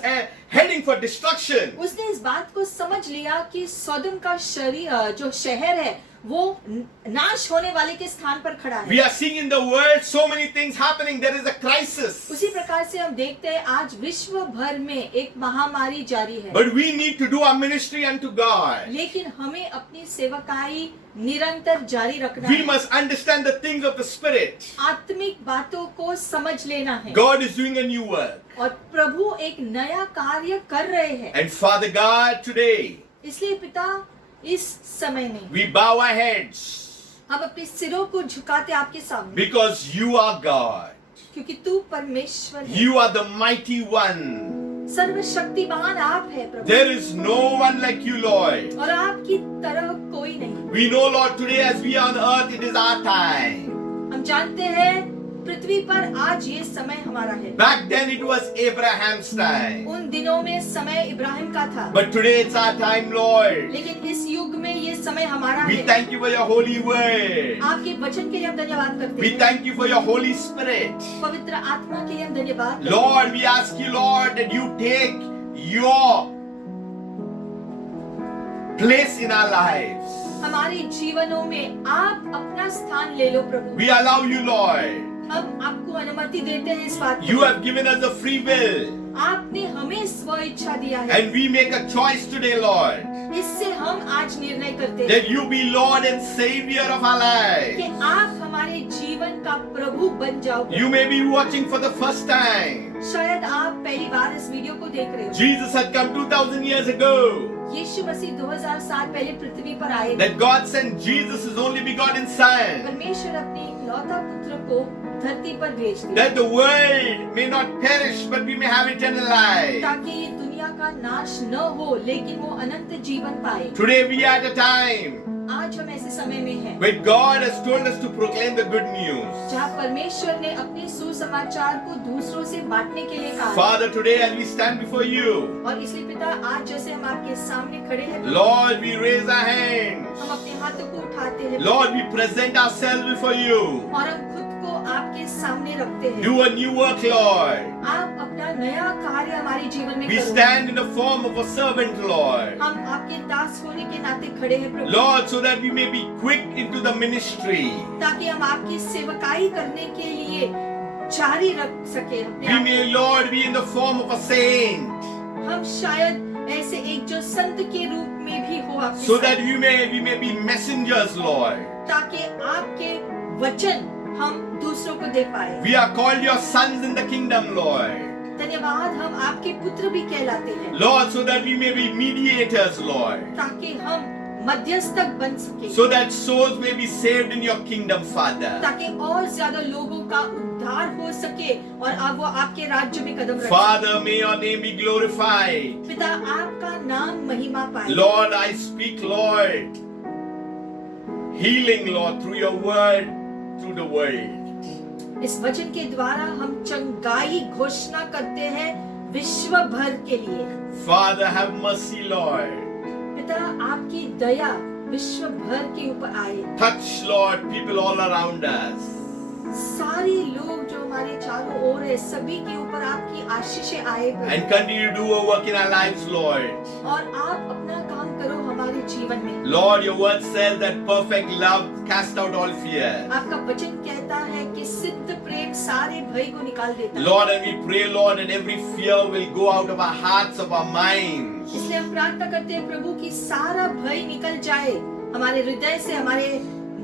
heading for destruction. उसने इस बात को समझ लिया कि सौदम का जो शहर है वो नाश होने वाले के स्थान पर खड़ा We है। are seeing in the world so many things happening. There is a crisis. उसी प्रकार से हम देखते हैं आज विश्व भर में एक महामारी जारी है, But we need to do our ministry unto God. लेकिन हमें अपनी सेवकाई निरंतर जारी रखना We है। must understand the things of the Spirit. आत्मिक बातों को समझ लेना है God is doing a new work. और प्रभु एक नया कार्य कर रहे हैं। And Father God, today, इसलिए पिता इस समय में we bow our heads हम अपने सिरों को झुकाते आपके सामने, because you are God. क्योंकि तू परमेश्वर है, You are the mighty one. सर्वशक्तिमान आप है प्रभु, There is no one like you, Lord. और आपकी तरह कोई नहीं। We know, Lord, today as we are on earth, it is our time. हम जानते हैं पृथ्वी पर आज ये समय हमारा है। Back then it was Abraham's time. उन दिनों में समय इब्राहिम का था, But today it's our time, Lord. लेकिन इस युग में ये समय हमारा We है। thank you for your holy word. आपके वचन के लिए हम धन्यवाद करते We हैं, thank you for your Holy Spirit. पवित्र आत्मा के लिए हम धन्यवाद करते हैं। Lord, we ask you, Lord, that you take your place in our lives. हमारे जीवनों में आप अपना स्थान ले लो प्रभु। We allow you, Lord. हम आपको अनुमति देते हैं इस बात You की। have given us a free will. आपने हमें स्व इच्छा दिया है, And we make a choice today, Lord, इससे हम आज निर्णय करते हैं that you be Lord and Savior of our कि lives. आप हमारे जीवन का प्रभु बन जाओ। You may be watching for the first time. शायद आप पहली बार इस वीडियो को देख रहे हो। Jesus had come 2000 years ago. यीशु मसीह 2000 साल पहले पृथ्वी पर आए। That God sent Jesus, his only begotten Son, परमेश्वर अपने इकलौता पुत्र को धरती पर भेज दिया that the world may not perish, but we may have eternal life. ताकि ये दुनिया का नाश न हो लेकिन वो अनंत जीवन पाए। Today we are at a time आज हम ऐसे समय में हैं when God has told us to proclaim the good news. जहाँ परमेश्वर ने अपने सुसमाचार को दूसरों से बांटने के लिए कहा है। Father, today as we stand before you, और इसलिए पिता आज जैसे हम आपके सामने खड़े हैं, Lord, we raise our hands. हम अपने हाथों को उठाते हैं Lord, we present ourselves before you. और हम खुद को आपके सामने रखते हैं। Do a new work, Lord. आप अपना नया कार्य हमारे जीवन में We करो। stand in the form of a servant, Lord. हम आपके दास होने के नाते खड़े हैं प्रभु, Lord, so that we may be quick into the ministry. ताकि हम आपकी सेवकाई करने के लिए जारी रख सके अपने We आप may, Lord, be in the form of a saint. को। हम शायद ऐसे एक जो संत के रूप में भी हो आपके So साथ, that we may be messengers, Lord. ताकि आपके वचन हम दूसरों को दे पाए। We are called your sons in the kingdom, Lord. धन्यवाद, हम आपके पुत्र भी कहलाते हैं Lord, so that we may be mediators, Lord. ताकि हम मध्यस्थक बन सके, So that souls may be saved in your kingdom, Father. ताकि और ज्यादा लोगों का उद्धार हो सके और अब वो आपके राज्य में कदम रख सके। Father, may your name be glorified. पिता आपका नाम महिमा पाए। Lord, I speak, Lord, healing, Lord, through your word, through the word. इस वचन के द्वारा हम चंगाई घोषणा करते हैं विश्व भर के लिए। Father, have mercy, Lord. पिता आपकी दया विश्व भर के ऊपर आए। Touch, Lord, people all around us. सारे लोग जो हमारे चारों ओर है सभी के ऊपर आपकी आशीषें आए प्रभु। And continue to do a work in our lives, Lord. और आप अपना काम करो हमारे जीवन में। Lord, your word says that perfect love casts out all fear. आपका वचन कहता है कि सिद्ध प्रेम सारे भय को निकाल देता है। Lord, and we pray, Lord, that every fear will go out of our hearts, of our minds. इसलिए हम प्रार्थना करते हैं प्रभु कि सारा भय निकल जाए हमारे हृदय से, हमारे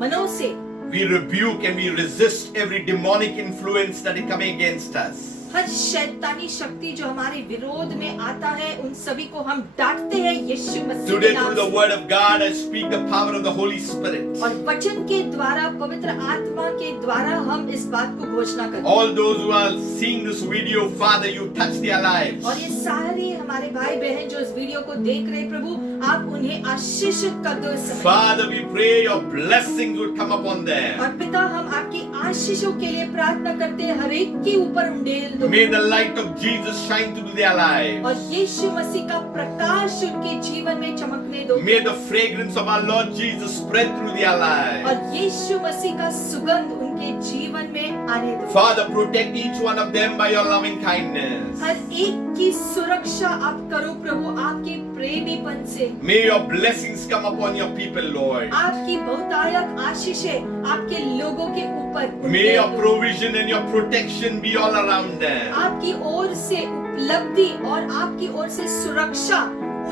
मनों से। We rebuke and we resist every demonic influence that is coming against us. हर शैतानी शक्ति जो हमारे विरोध में आता है उन सभी को हम डांटते हैं यीशु मसीह के Today, नाम through the से। word of God, I speak the power of the Holy Spirit. और वचन के द्वारा, पवित्र आत्मा के द्वारा हम इस बात को घोषणा करते हैं। All those who are seeing this video, Father, you touch their lives. और ये सारे हमारे भाई बहन जो इस वीडियो को देख रहे हैं प्रभु, आप उन्हें आशीषित कर दो इस समय। Father, we pray your blessings would come upon them. और पिता, हम आपकी आशीषों के लिए प्रार्थना करते हैं हर एक के ऊपर उंडेल दो May the light of Jesus shine through their lives. और यीशु मसीह का प्रकाश उनके जीवन में चमकने दो May the fragrance of our Lord Jesus spread through their lives. और यीशु मसीह का सुगंध उनके जीवन में आने दो। Father, protect each one of them by your loving kindness. हर एक की सुरक्षा आप करो प्रभु आपके प्रेमीपन से। May your blessings come upon your people, Lord. आपकी बहुतायत आशीषें आपके लोगों के ऊपर May your provision and your protection be all around them. आपकी ओर से उपलब्धि और आपकी ओर से सुरक्षा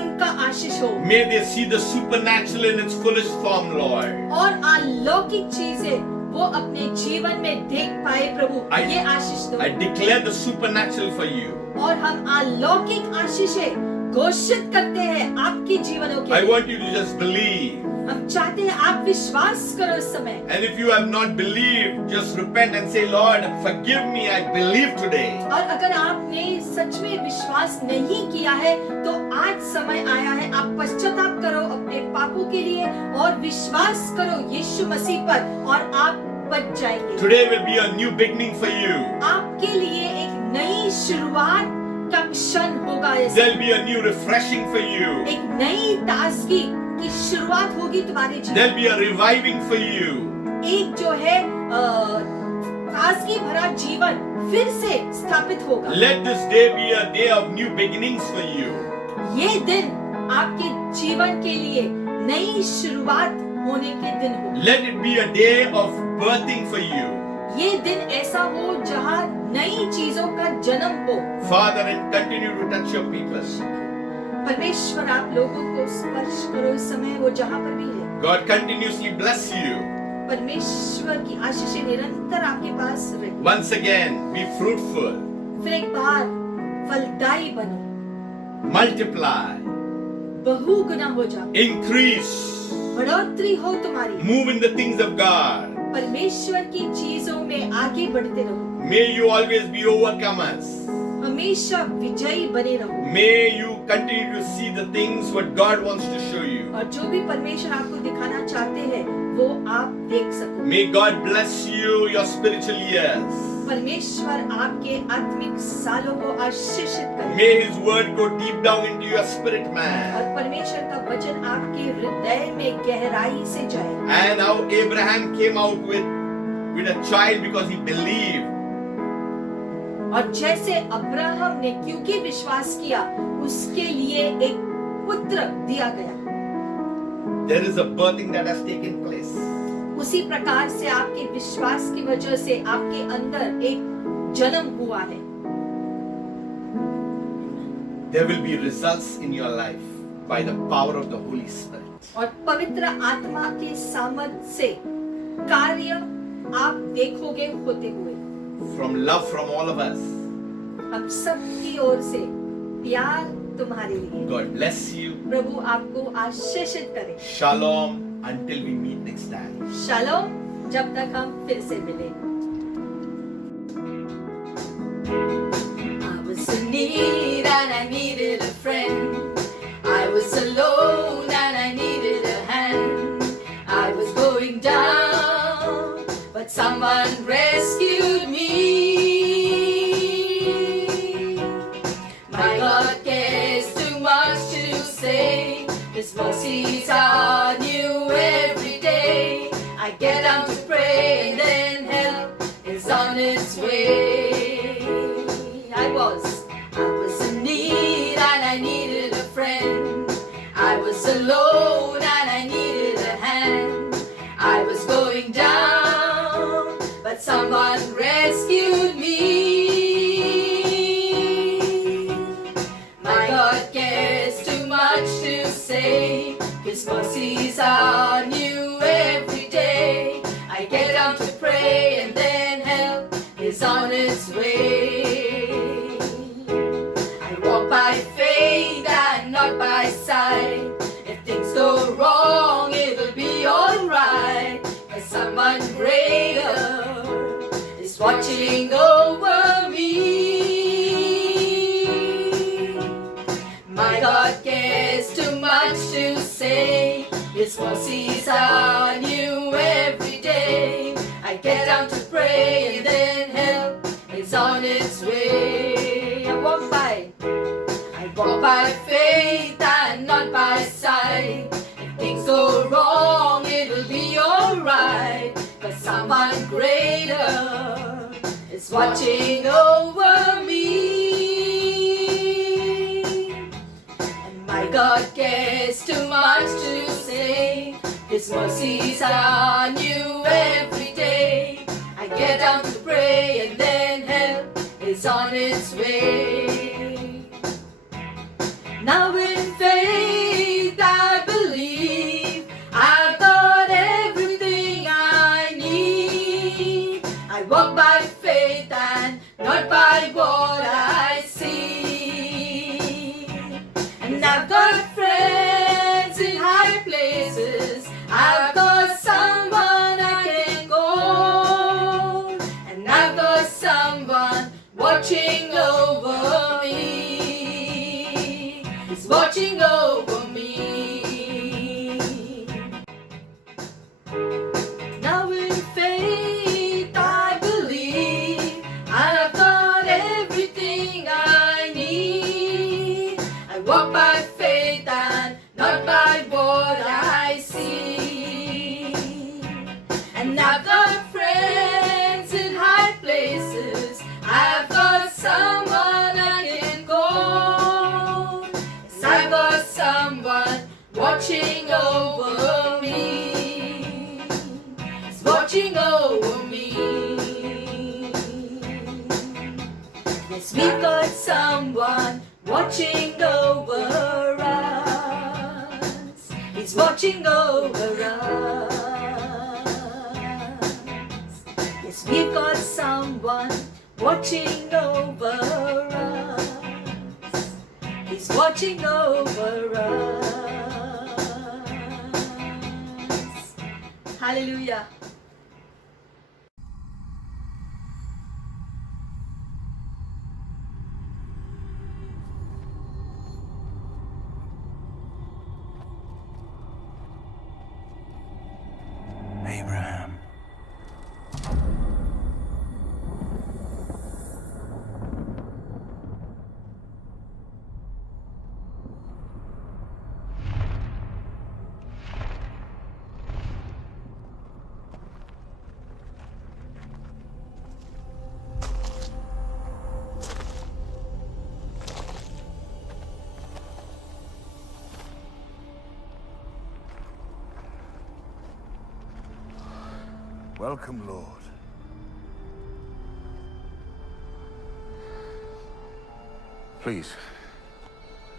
उनका आशीष हो May they see the supernatural in its fullest form, Lord. और अलौकिक चीजें वो अपने जीवन में देख पाए प्रभु ये आशीष दो I declare the supernatural for you. और हम अलौकिक आशीषें घोषित करते हैं आपके जीवनों के I लिए। want you to just believe. हम चाहते हैं आप विश्वास करो इस समय And if you have not believed, just repent and say, Lord, forgive me, I believe today. और अगर आपने सच में विश्वास नहीं किया है तो आज समय आया है आप पश्चाताप करो अपने पापों के लिए और विश्वास करो यीशु मसीह पर और आप बच जाएंगे। Today will be a new beginning for you. आपके लिए एक नई शुरुआत का क्षण होगा ऐसा। There'll be a new refreshing for you. एक नई ताजगी की शुरुआत होगी तुम्हारे जीवन There'll be a reviving for you. एक जो है ताजगी भरा जीवन फिर से स्थापित होगा। Let this day be a day of new beginnings for you. ये दिन आपके जीवन के लिए नई शुरुआत होने के दिन हो। Let it be a day of birthing for you. ये दिन ऐसा हो जहाँ नई चीजों का जन्म हो। Father, and continue to touch your people. परमेश्वर आप लोगों को स्पर्श करो इस समय वो जहाँ पर भी है। God continuously bless you. परमेश्वर की आशीषें निरंतर आपके पास रहे। Once again, be fruitful, फिर एक बार फलदायी बनो, multiply, बहुगुना हो जाओ, increase, बढ़ोतरी हो तुम्हारी, move in the things of God. परमेश्वर की चीजों में आगे बढ़ते रहो, May you always be overcomers. हमेशा विजयी बने रहो May you continue to see the things what God wants to show you. और जो भी परमेश्वर आपको दिखाना चाहते हैं वो आप देख सको। May God bless you your spiritual years. परमेश्वर आपके आत्मिक सालों को आशीषित करे May His word go deep down into your spirit man. और परमेश्वर का वचन आपके हृदय में गहराई से जाए। And how Abraham came out with a child because he believed. और जैसे अब्राहम ने क्योंकि विश्वास किया उसके लिए एक पुत्र दिया गया। There is a birthing that has taken place. उसी प्रकार से आपके विश्वास की वजह से आपके अंदर एक जन्म हुआ है। There will be results in your life by the power of the Holy Spirit. और पवित्र आत्मा के सामर्थ्य से कार्य आप देखोगे होते हुए। From love from all of us. हम सब की ओर से प्यार तुम्हारे लिए। God bless you. प्रभु आपको आशीषित करे। Shalom until we meet next time. Shalom जब तक हम फिर से मिले। I was in need and I needed a friend. I was alone and I needed a hand. I was going down, but someone rescued me. My God cares too much to say. His mercies are new every day. I get down to pray and then help is on its way. I was in need and I needed a friend. I was alone and I needed a hand. I was going down, but someone rescued me. My God cares too much to say. His mercies are new every day. I get down to pray and then help is on its way. I walk by faith and not by sight. If things go wrong, it'll be alright. 'Cause someone greater is watching over me. My God cares too much to say. His mercies are new every day. I get down to pray and then help is on its way. by faith and not by sight. If things go wrong, it'll be alright. Cause someone greater is watching over me. And my God cares too much to say. His mercies are new every day. I get down to pray and then help is on its way. Now in faith I believe I've got everything I need. I walk by faith and not by what I see. And I've got friends in high places. I've got someone I can call. And I've got someone watching over me. He's watching over me. Now in faith I believe I've got everything I need. I walk by faith and not by what I see. And I've got friends in high places. I've got someone I can call. Yes, I've got someone watching over me. He's watching over me. Yes, we've got someone watching over us. He's watching over us. Yes, we've got someone watching over us. He's watching over us. Hallelujah. Abraham. Welcome, Lord. Please,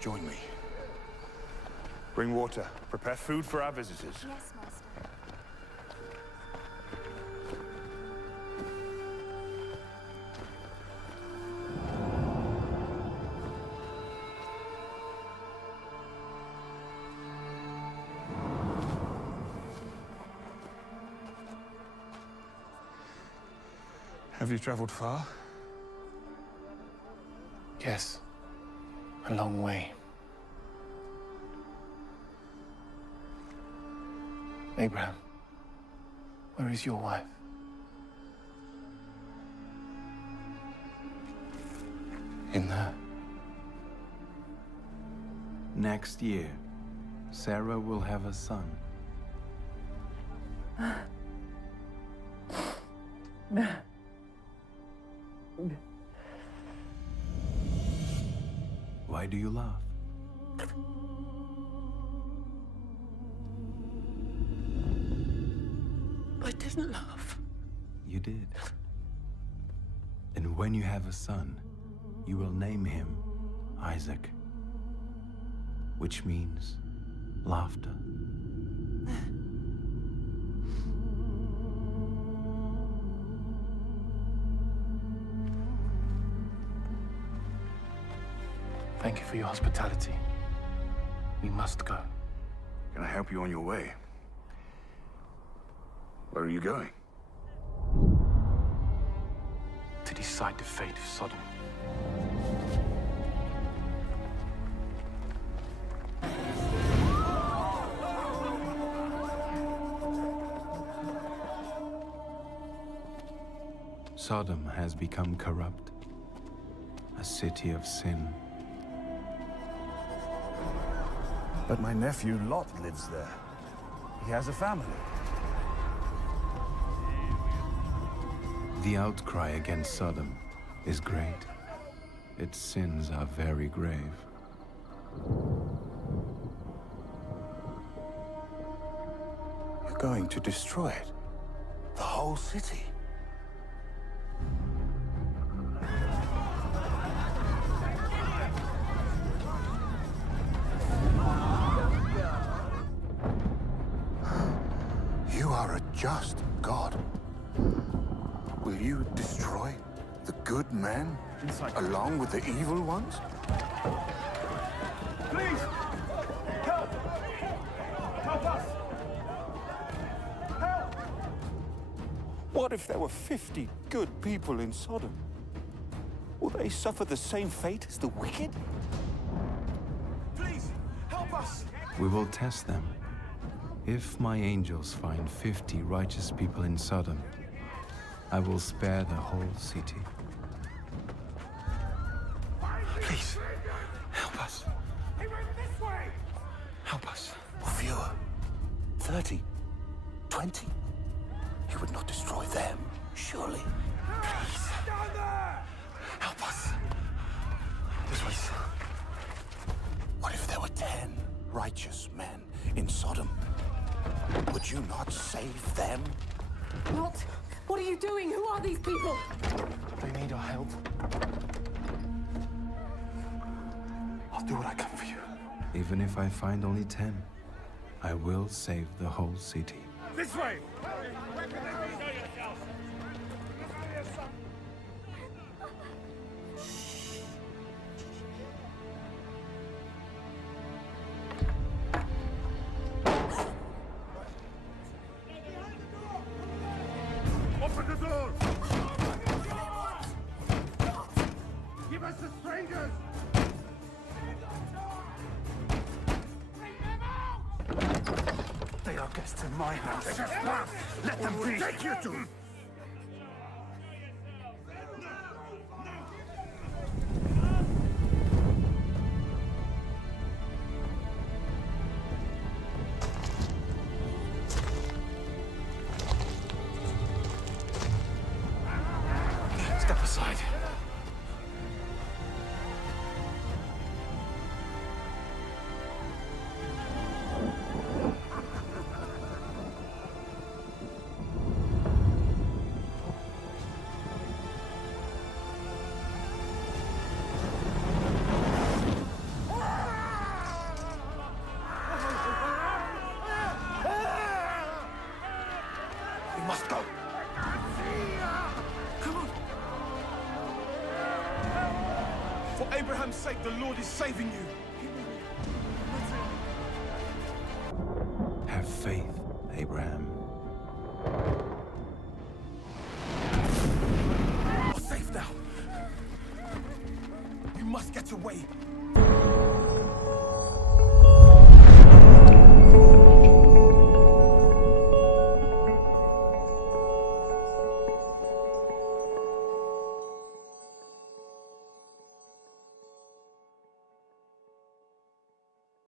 join me. Bring water. Prepare food for our visitors. Yes, Master. Have you traveled far? Yes, a long way. Abraham, where is your wife? In there. Next year, Sarah will have a son. Why do you laugh? I didn't laugh. You did. And when you have a son, you will name him Isaac, which means laughter. Thank you for your hospitality. We must go. Can I help you on your way? Where are you going? To decide the fate of Sodom. Sodom has become corrupt, a city of sin. But my nephew Lot lives there. He has a family. The outcry against Sodom is great. Its sins are very grave. You're going to destroy it? The whole city? You are a just God. Will you destroy the good men along with the evil ones? Please! Help! Help us! Help! What if there were 50 good people in Sodom? Will they suffer the same fate as the wicked? Please! Help us! We will test them. If my angels find 50 righteous people in Sodom, I will spare the whole city. Please, help us. He went this way! Help us. Or fewer. 30. 20. He would not destroy them, surely. Please. Down there! Help us. This way. What if there were 10 righteous men in Sodom? Would you not save them? What? What are you doing? Who are these people? They need our help. I'll do what I can for you. Even if I find only 10, I will save the whole city. This way! Open the door! Give us the strangers! They are guests in my house. Let them be! Take you to! Step aside. We must go. For Abraham's sake, the Lord is saving you. Have faith, Abraham.